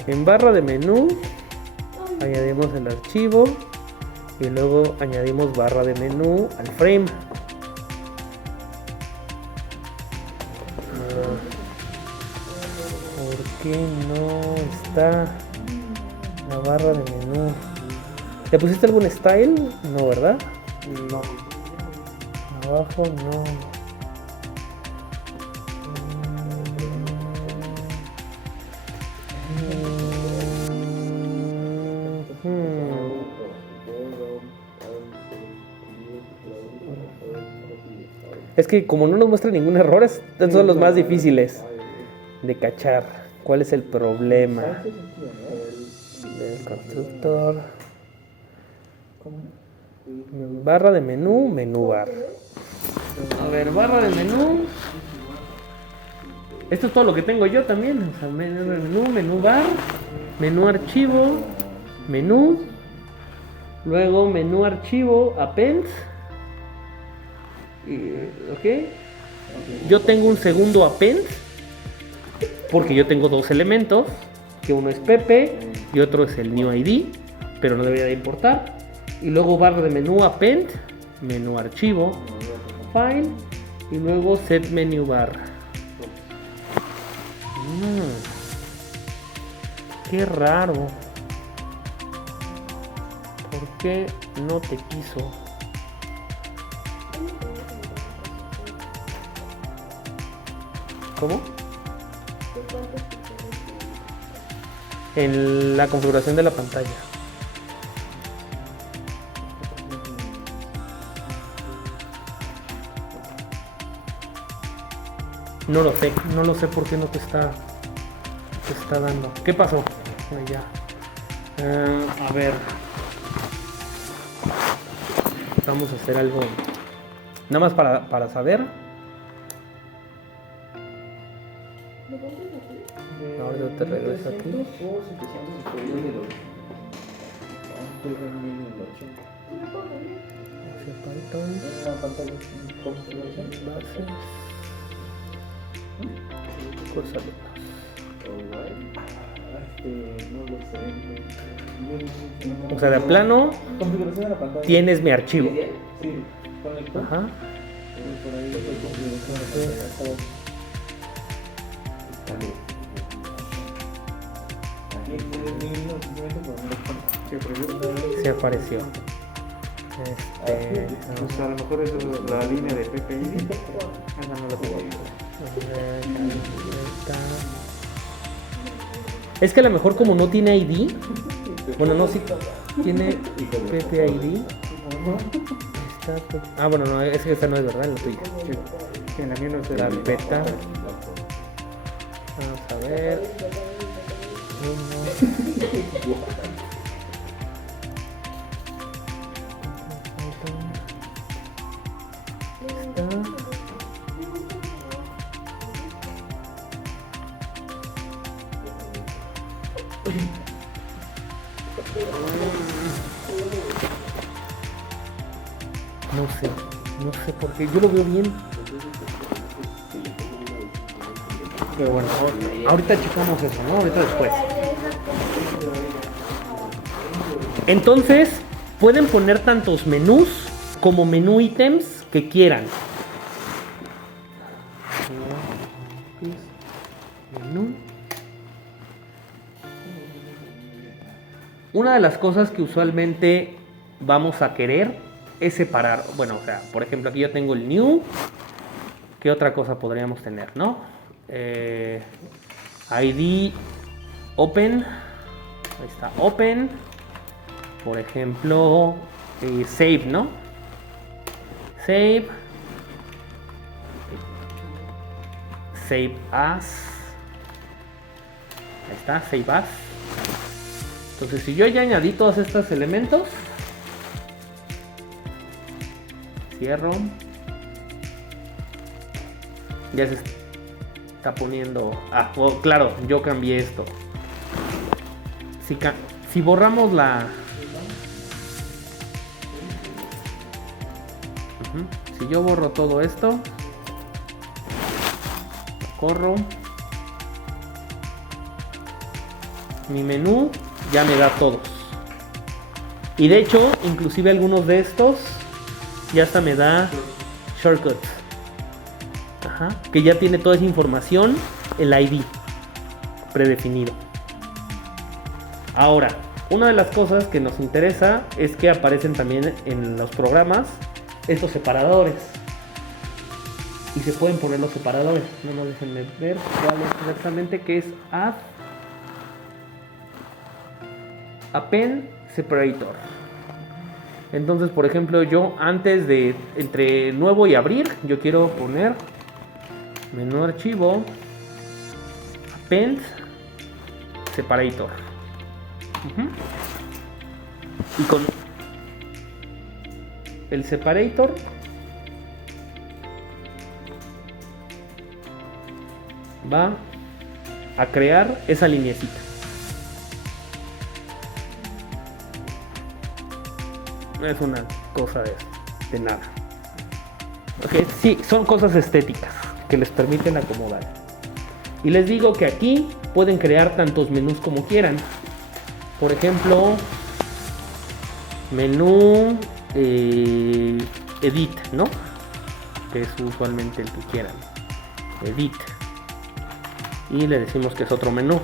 En barra de menú añadimos el archivo y luego añadimos barra de menú al frame. ¿Por qué no está la barra de menú? ¿Le pusiste algún style? No, ¿verdad? No. Abajo no. Es que como no nos muestra ningún error, estos son los más difíciles de cachar. ¿Cuál es el problema? Del constructor. Barra de menú, menú bar. A ver, barra de menú. Esto es todo lo que tengo yo también. O sea, menú bar, menú archivo, menú. Luego menú archivo, append. Ok. Yo tengo un segundo append. Porque yo tengo dos elementos. Que uno es Pepe y otro es el new ID. Pero no debería de importar. Y luego barra de menú, append. Menú archivo, file. Y luego set menu bar. Qué raro. ¿Por qué no te quiso? ¿Cómo? En la configuración de la pantalla. No lo sé por qué no te está dando. ¿Qué pasó? Ya. A ver. Vamos a hacer algo. Nada más para saber. Ahora te regreso aquí. Python. Bases. Cursos alumnos. O sea, de plano Configuración de la pantalla. tienes mi archivo. Sí, conectó. Ajá. Por ahí estoy configuración de la pantalla. Se apareció. Pues a lo mejor eso es la línea de PPI. Esa no la tengo. Es que a lo mejor como no tiene ID. Bueno, no, sí tiene PPID. Bueno, no, es que esta no es verdad, la tuya. En la mía no se Carpeta. Vamos a ver. No sé por qué, yo lo veo bien. Pero bueno, ahorita checamos eso, ¿no? Ahorita después. Entonces, pueden poner tantos menús como menú ítems que quieran. Menú. Una de las cosas que usualmente vamos a querer es separar. Bueno, o sea, por ejemplo, aquí yo tengo el new. ¿Qué otra cosa podríamos tener, no? ID open. Ahí está, open. Por ejemplo, save, ¿no? Save. Save as. Ahí está, save as. Entonces, si yo ya añadí todos estos elementos, cierro. Ya se está poniendo. Claro, yo cambié esto. Si borramos la. Si yo borro todo esto, corro. Mi menú ya me da todos. Y de hecho, inclusive algunos de estos ya hasta me da shortcuts. Que ya tiene toda esa información, el ID predefinido. Ahora, una de las cosas que nos interesa es que aparecen también en los programas estos separadores. Y se pueden poner los separadores. No, déjenme ver cuál es exactamente, que es append separator. Entonces, por ejemplo, yo antes de entre nuevo y abrir, yo quiero poner menú archivo, append separator. Y el separator va a crear esa lineecita. No es una cosa de nada. Ok, sí, son cosas estéticas que les permiten acomodar. Y les digo que aquí pueden crear tantos menús como quieran. Por ejemplo, menú edit, ¿no? Que es usualmente el que quieran. Edit. Y le decimos que es otro menú.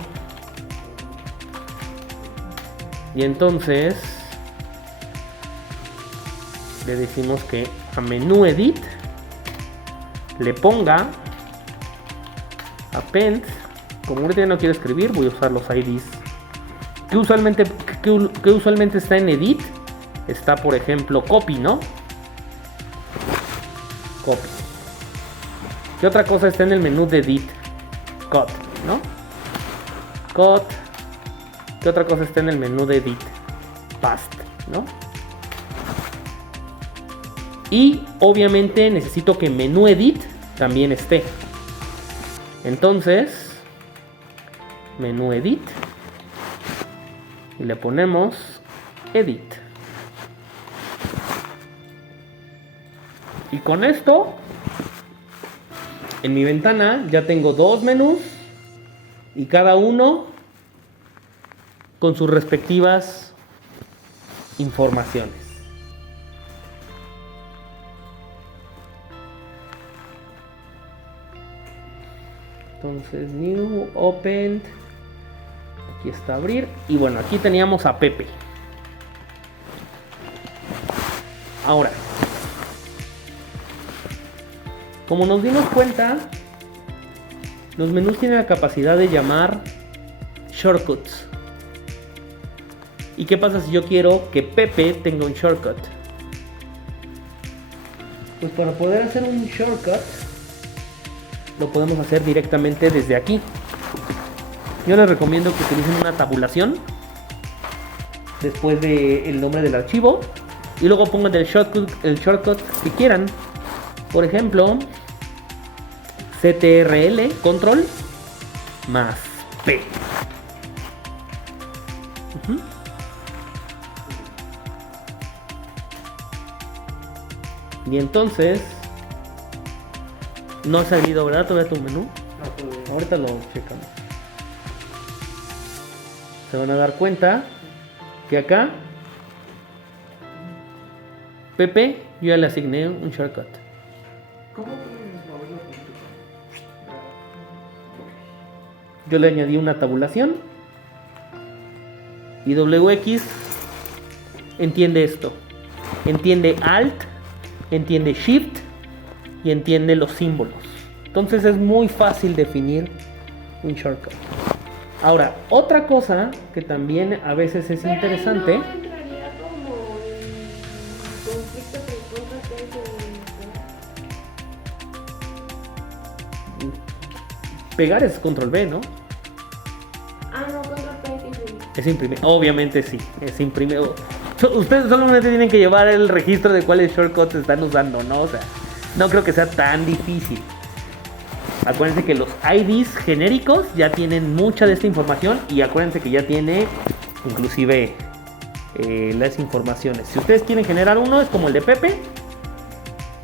Y entonces le decimos que a menú edit le ponga append. Como ahorita no quiero escribir, voy a usar los IDs que usualmente está en edit. Está, por ejemplo, copy, ¿no? Copy. ¿Qué otra cosa está en el menú de edit? Cut, ¿no? Cut. ¿Qué otra cosa está en el menú de edit? Paste, ¿no? Y obviamente necesito que menú edit también esté. Entonces, menú edit y le ponemos edit. Y con esto, en mi ventana ya tengo dos menús y cada uno con sus respectivas informaciones. Entonces, new, open, aquí está abrir. Y bueno, aquí teníamos a Pepe. Ahora, como nos dimos cuenta, los menús tienen la capacidad de llamar shortcuts. ¿Y qué pasa si yo quiero que Pepe tenga un shortcut? Pues para poder hacer un shortcut, lo podemos hacer directamente desde aquí. Yo les recomiendo que utilicen una tabulación después del nombre del archivo y luego pongan el shortcut que quieran. Por ejemplo, CTRL control más P. Y entonces no ha salido, ¿verdad? Todavía tu menú. Ahorita lo checamos. Se van a dar cuenta que acá Pepe yo ya le asigné un shortcut. ¿Cómo podemos moverlo con tu? Yo le añadí una tabulación y WX entiende esto. Entiende Alt, entiende Shift y entiende los símbolos. Entonces es muy fácil definir un shortcut. Ahora, otra cosa que también a veces es interesante. ¿No entraría como en conflicto con Pegar es control B, ¿no? no, control P es imprimir. Es imprimir. Obviamente sí, es imprimir. Ustedes solamente tienen que llevar el registro de cuáles shortcuts están usando, ¿no? O sea, no creo que sea tan difícil. Acuérdense que los IDs genéricos ya tienen mucha de esta información y acuérdense que ya tiene inclusive las informaciones. Si ustedes quieren generar uno, es como el de Pepe.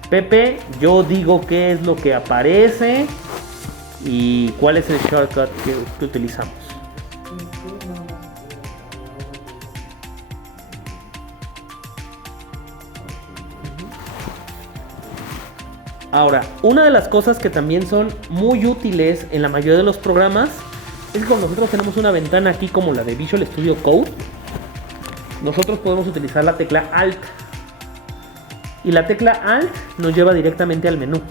Pepe, yo digo qué es lo que aparece y cuál es el shortcut que utilizamos. Ahora, una de las cosas que también son muy útiles en la mayoría de los programas es que cuando nosotros tenemos una ventana aquí como la de Visual Studio Code, nosotros podemos utilizar la tecla Alt. Y la tecla Alt nos lleva directamente al menú.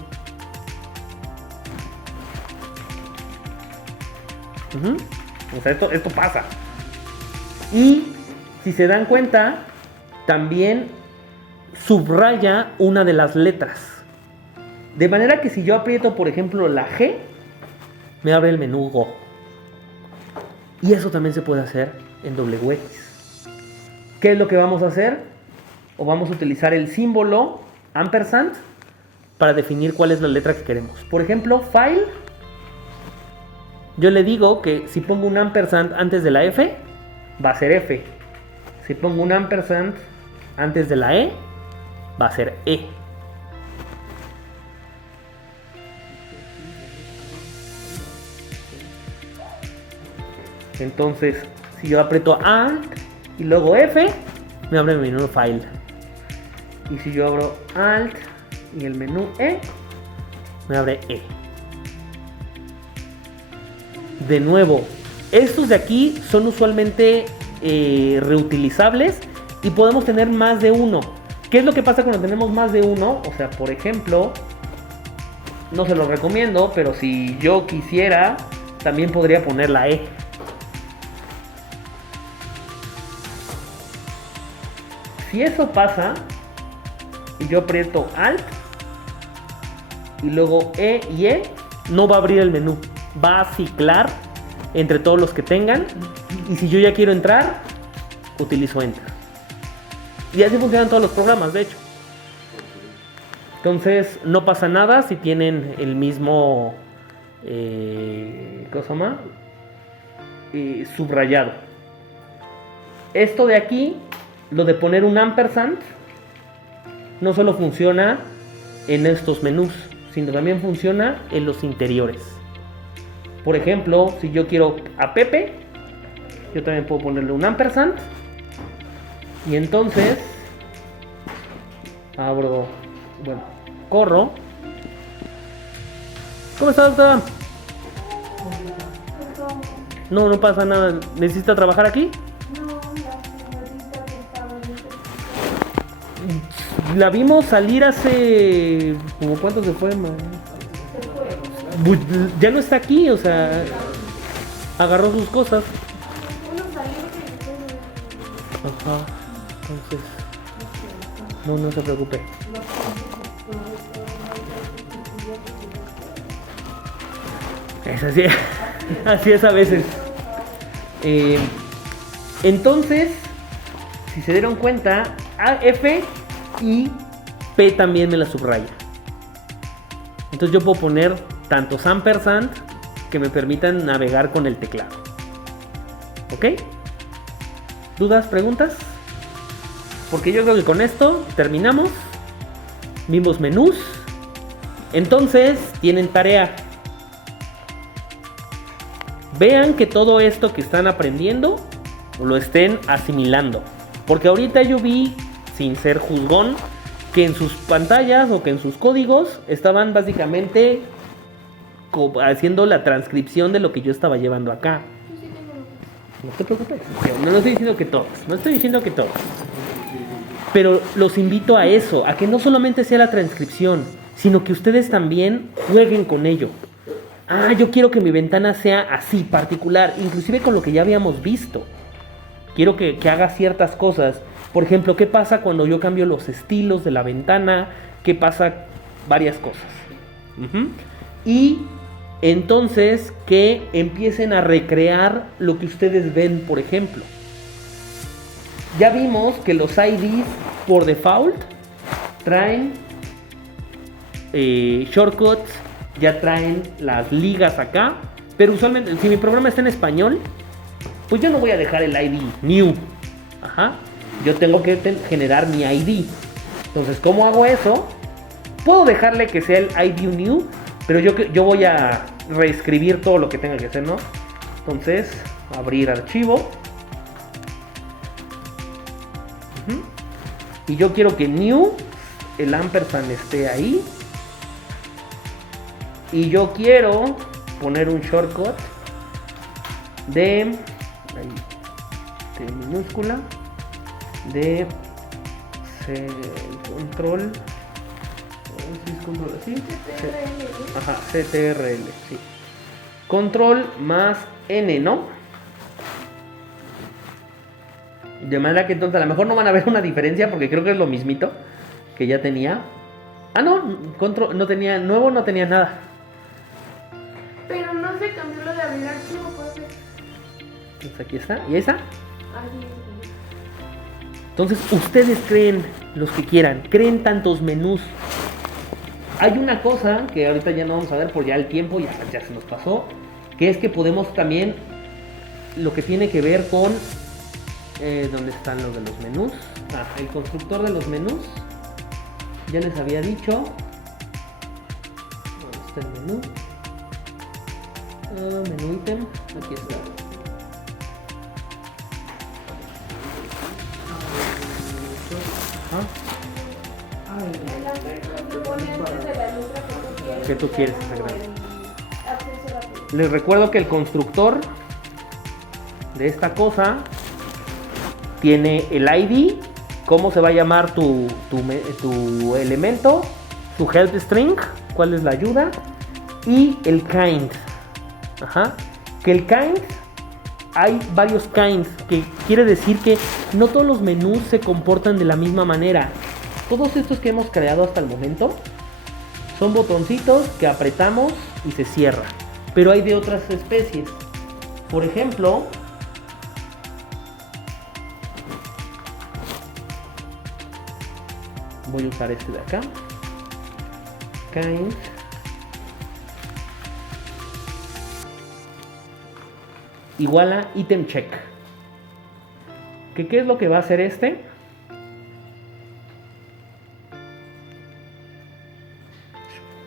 O sea, esto pasa. Y si se dan cuenta, también subraya una de las letras. De manera que si yo aprieto, por ejemplo, la G, me abre el menú Go. Y eso también se puede hacer en WX. ¿Qué es lo que vamos a hacer? o vamos a utilizar el símbolo ampersand para definir cuál es la letra que queremos. Por ejemplo, file, yo le digo que si pongo un ampersand antes de la F, va a ser F. Si pongo un ampersand antes de la E, va a ser E. Entonces, si yo aprieto Alt y luego F, me abre el menú File. Y si yo abro Alt y el menú E, me abre E. De nuevo, estos de aquí son usualmente reutilizables y podemos tener más de uno. ¿Qué es lo que pasa cuando tenemos más de uno? O sea, por ejemplo, no se los recomiendo, pero si yo quisiera, también podría poner la E. Si eso pasa y yo aprieto Alt y luego E y E, no va a abrir el menú, va a ciclar entre todos los que tengan, y si yo ya quiero entrar, utilizo Enter. Y así funcionan todos los programas, de hecho. Entonces no pasa nada si tienen el mismo ¿cómo se llama? Subrayado. Esto de aquí, lo de poner un ampersand, no solo funciona en estos menús, sino también funciona en los interiores. Por ejemplo, si yo quiero a Pepe, yo también puedo ponerle un ampersand. Y entonces abro, bueno, corro. ¿Cómo está, doctora? No, no pasa nada. ¿Necesita trabajar aquí? La vimos salir hace... ¿Como cuánto se fue, man? Ya no está aquí, o sea... Agarró sus cosas. Ajá. Entonces... No se preocupe. Es así. Así es a veces. Entonces... Si se dieron cuenta... A, F y P también me la subraya. Entonces yo puedo poner tantos ampersand que me permitan navegar con el teclado. ¿Ok? ¿Dudas, preguntas? Porque yo creo que con esto terminamos. Vimos menús. Entonces tienen tarea. Vean que todo esto que están aprendiendo lo estén asimilando. Porque ahorita yo vi, sin ser juzgón, que en sus pantallas o que en sus códigos estaban básicamente haciendo la transcripción de lo que yo estaba llevando acá. No te preocupes. No estoy diciendo que todos. No estoy diciendo que todos. Pero los invito a eso, a que no solamente sea la transcripción, sino que ustedes también jueguen con ello. Ah, yo quiero que mi ventana sea así, particular, inclusive con lo que ya habíamos visto. Quiero que haga ciertas cosas. Por ejemplo, ¿qué pasa cuando yo cambio los estilos de la ventana? ¿Qué pasa? Varias cosas. Y entonces que empiecen a recrear lo que ustedes ven, por ejemplo. Ya vimos que los IDs por default traen shortcuts, ya traen las ligas acá. Pero usualmente, si mi programa está en español, pues yo no voy a dejar el ID new. Ajá. Yo tengo que generar mi ID. Entonces, ¿cómo hago eso? Puedo dejarle que sea el ID new, pero yo voy a reescribir todo lo que tenga que hacer, ¿no? Entonces, abrir archivo. Y yo quiero que new, el ampersand esté ahí. Y yo quiero poner un shortcut de minúscula de control, así, ajá, CTRL, sí, control más N, ¿no? De manera que entonces a lo mejor no van a ver una diferencia, porque creo que es lo mismito que ya tenía. Ah, no, control no tenía, nuevo no tenía nada. Pero no se cambió lo de abrir archivo, puede ser. Entonces aquí está, ¿y esa? Entonces, ustedes creen, los que quieran, creen tantos menús. Hay una cosa que ahorita ya no vamos a ver por ya el tiempo, ya se nos pasó, que es que podemos también, lo que tiene que ver con, ¿dónde están los de los menús? El constructor de los menús, ya les había dicho, ¿dónde está el menú? Menú ítem, aquí está. ¿Qué tú quieres? Les recuerdo que el constructor de esta cosa tiene el ID, cómo se va a llamar tu elemento, su help string, cuál es la ayuda, y el kind. Que el kind, hay varios kinds, que quiere decir que no todos los menús se comportan de la misma manera. Todos estos que hemos creado hasta el momento son botoncitos que apretamos y se cierra. Pero hay de otras especies. Por ejemplo, voy a usar este de acá. Kind. Igual a item check. ¿Qué es lo que va a hacer este?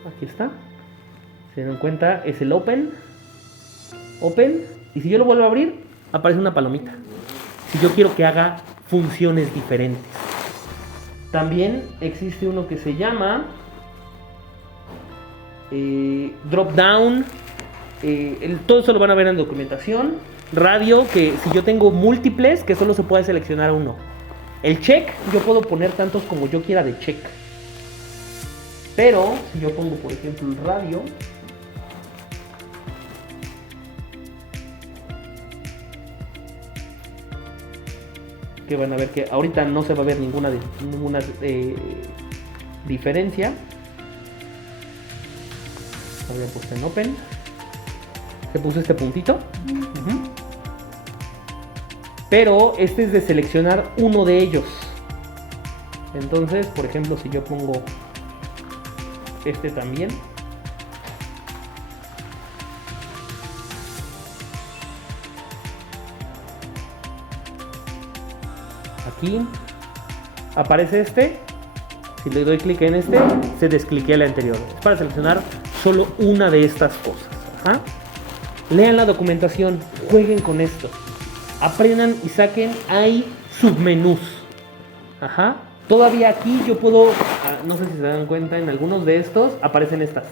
Aquí está. Se dan cuenta, es el open. Open. Y si yo lo vuelvo a abrir, aparece una palomita. Si yo quiero que haga funciones diferentes. También existe uno que se llama drop down. Todo eso lo van a ver en documentación. Radio, que si yo tengo múltiples, que solo se puede seleccionar uno. El check, yo puedo poner tantos como yo quiera de check. Pero si yo pongo, por ejemplo, el radio, que van a ver que ahorita no se va a ver ninguna diferencia. Había puesto en open. Se puso este puntito. Pero este es de seleccionar uno de ellos. Entonces, por ejemplo, si yo pongo este también, aquí aparece este. Si le doy clic en este, se descliquea el anterior. Es para seleccionar solo una de estas cosas. Lean la documentación, jueguen con esto, aprendan y saquen. Hay submenús. Todavía aquí yo puedo, no sé si se dan cuenta, en algunos de estos aparecen estas.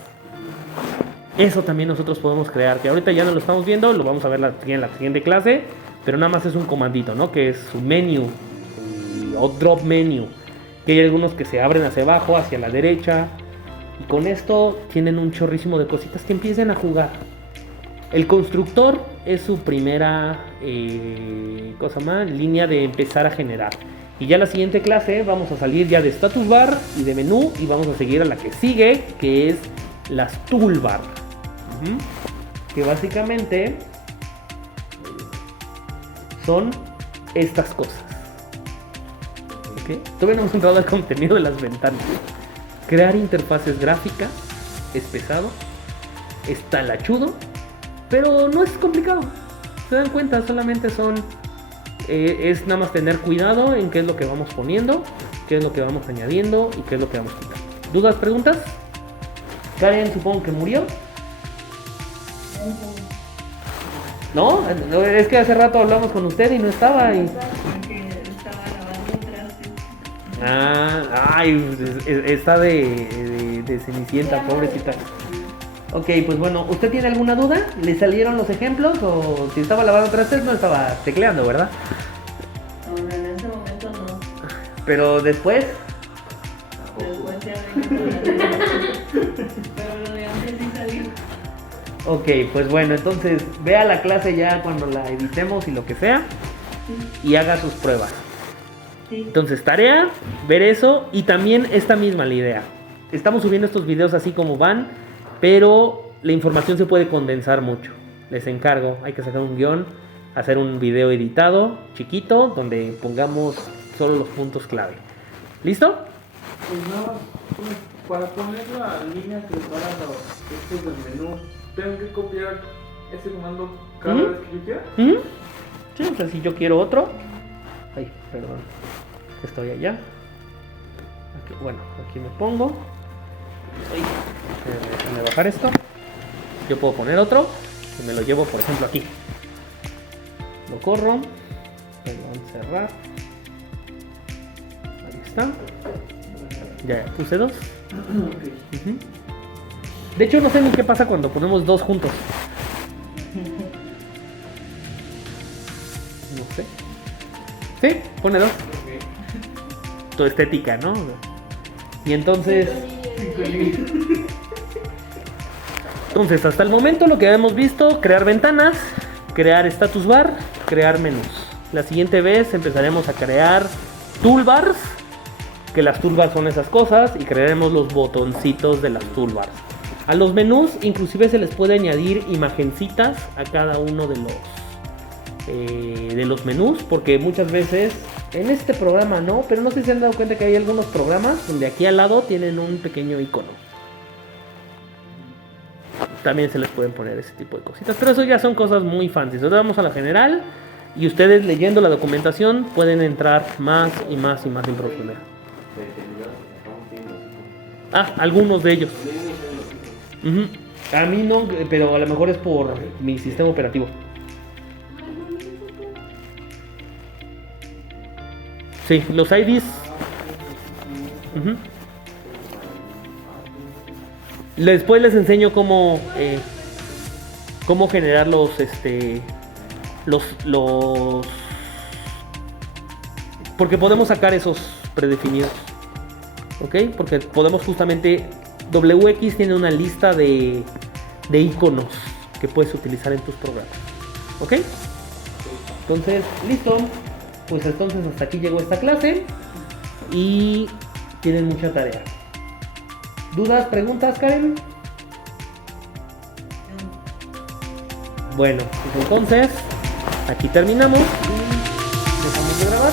Eso también nosotros podemos crear, que ahorita ya no lo estamos viendo, lo vamos a ver en la siguiente clase, pero nada más es un comandito, ¿no? Que es su menu o drop menu, que hay algunos que se abren hacia abajo, hacia la derecha, y con esto tienen un chorrísimo de cositas que empiecen a jugar. El constructor es su primera línea de empezar a generar. Y ya la siguiente clase vamos a salir ya de status bar y de menú y vamos a seguir a la que sigue, que es las toolbar. Que básicamente son estas cosas. Todavía no hemos entrado al contenido de las ventanas. Crear interfaces gráficas es pesado, es talachudo, pero no es complicado. Se dan cuenta, solamente es nada más tener cuidado en qué es lo que vamos poniendo, qué es lo que vamos añadiendo y qué es lo que vamos quitando. ¿Dudas, preguntas? Karen, supongo que murió. No, es que hace rato hablamos con usted y no estaba. Está de Cenicienta, pobrecita. Ok, pues bueno, ¿usted tiene alguna duda? ¿Le salieron los ejemplos? O si estaba lavando trastes no estaba tecleando, ¿verdad? No, en ese momento no. Pero después. Después ya pero lo de antes sí salió. Ok, pues bueno, entonces vea la clase ya cuando la editemos y lo que sea. Y haga sus pruebas. Sí. Entonces, tarea, ver eso. Y también esta misma la idea. Estamos subiendo estos videos así como van, pero la información se puede condensar mucho. Les encargo, hay que sacar un guión, hacer un video editado, chiquito, donde pongamos solo los puntos clave. ¿Listo? Pues nada, pues, para poner la línea que para los textos del menú, ¿tengo que copiar ese comando cada Ujú. vez que yo quiera? ¿Mm? Sí, o sea, si yo quiero otro. Ay, perdón. Estoy allá. Aquí, bueno, aquí me pongo. Ay, déjame bajar esto. Yo puedo poner otro. Y me lo llevo, por ejemplo, aquí. Lo corro. Perdón, cerrar. Ahí está. Ya puse dos. Ujú. De hecho, no sé ni qué pasa cuando ponemos dos juntos. No sé. Sí, pone dos. Tu estética, ¿no? Y entonces, hasta el momento lo que hemos visto, crear ventanas, crear status bar, crear menús. La siguiente vez empezaremos a crear toolbars, que las toolbars son esas cosas, y crearemos los botoncitos de las toolbars. A los menús inclusive se les puede añadir imagencitas a cada uno de los menús, porque muchas veces en este programa no, pero no sé si se han dado cuenta que hay algunos programas donde aquí al lado tienen un pequeño icono. También se les pueden poner ese tipo de cositas, pero eso ya son cosas muy fancy. Ahora vamos a la general y ustedes leyendo la documentación pueden entrar más y más y más en profundidad. Ah, algunos de ellos. Ujú. A mí no, pero a lo mejor es por mi sistema operativo. Sí, los IDs. Ujú. Después les enseño cómo generar los porque podemos sacar esos predefinidos, ¿ok? Porque podemos justamente WX tiene una lista de iconos que puedes utilizar en tus programas, ¿ok? Entonces, listo. Pues entonces hasta aquí llegó esta clase y tienen mucha tarea. ¿Dudas, preguntas, Karen? Bueno, pues entonces aquí terminamos y dejamos de grabar.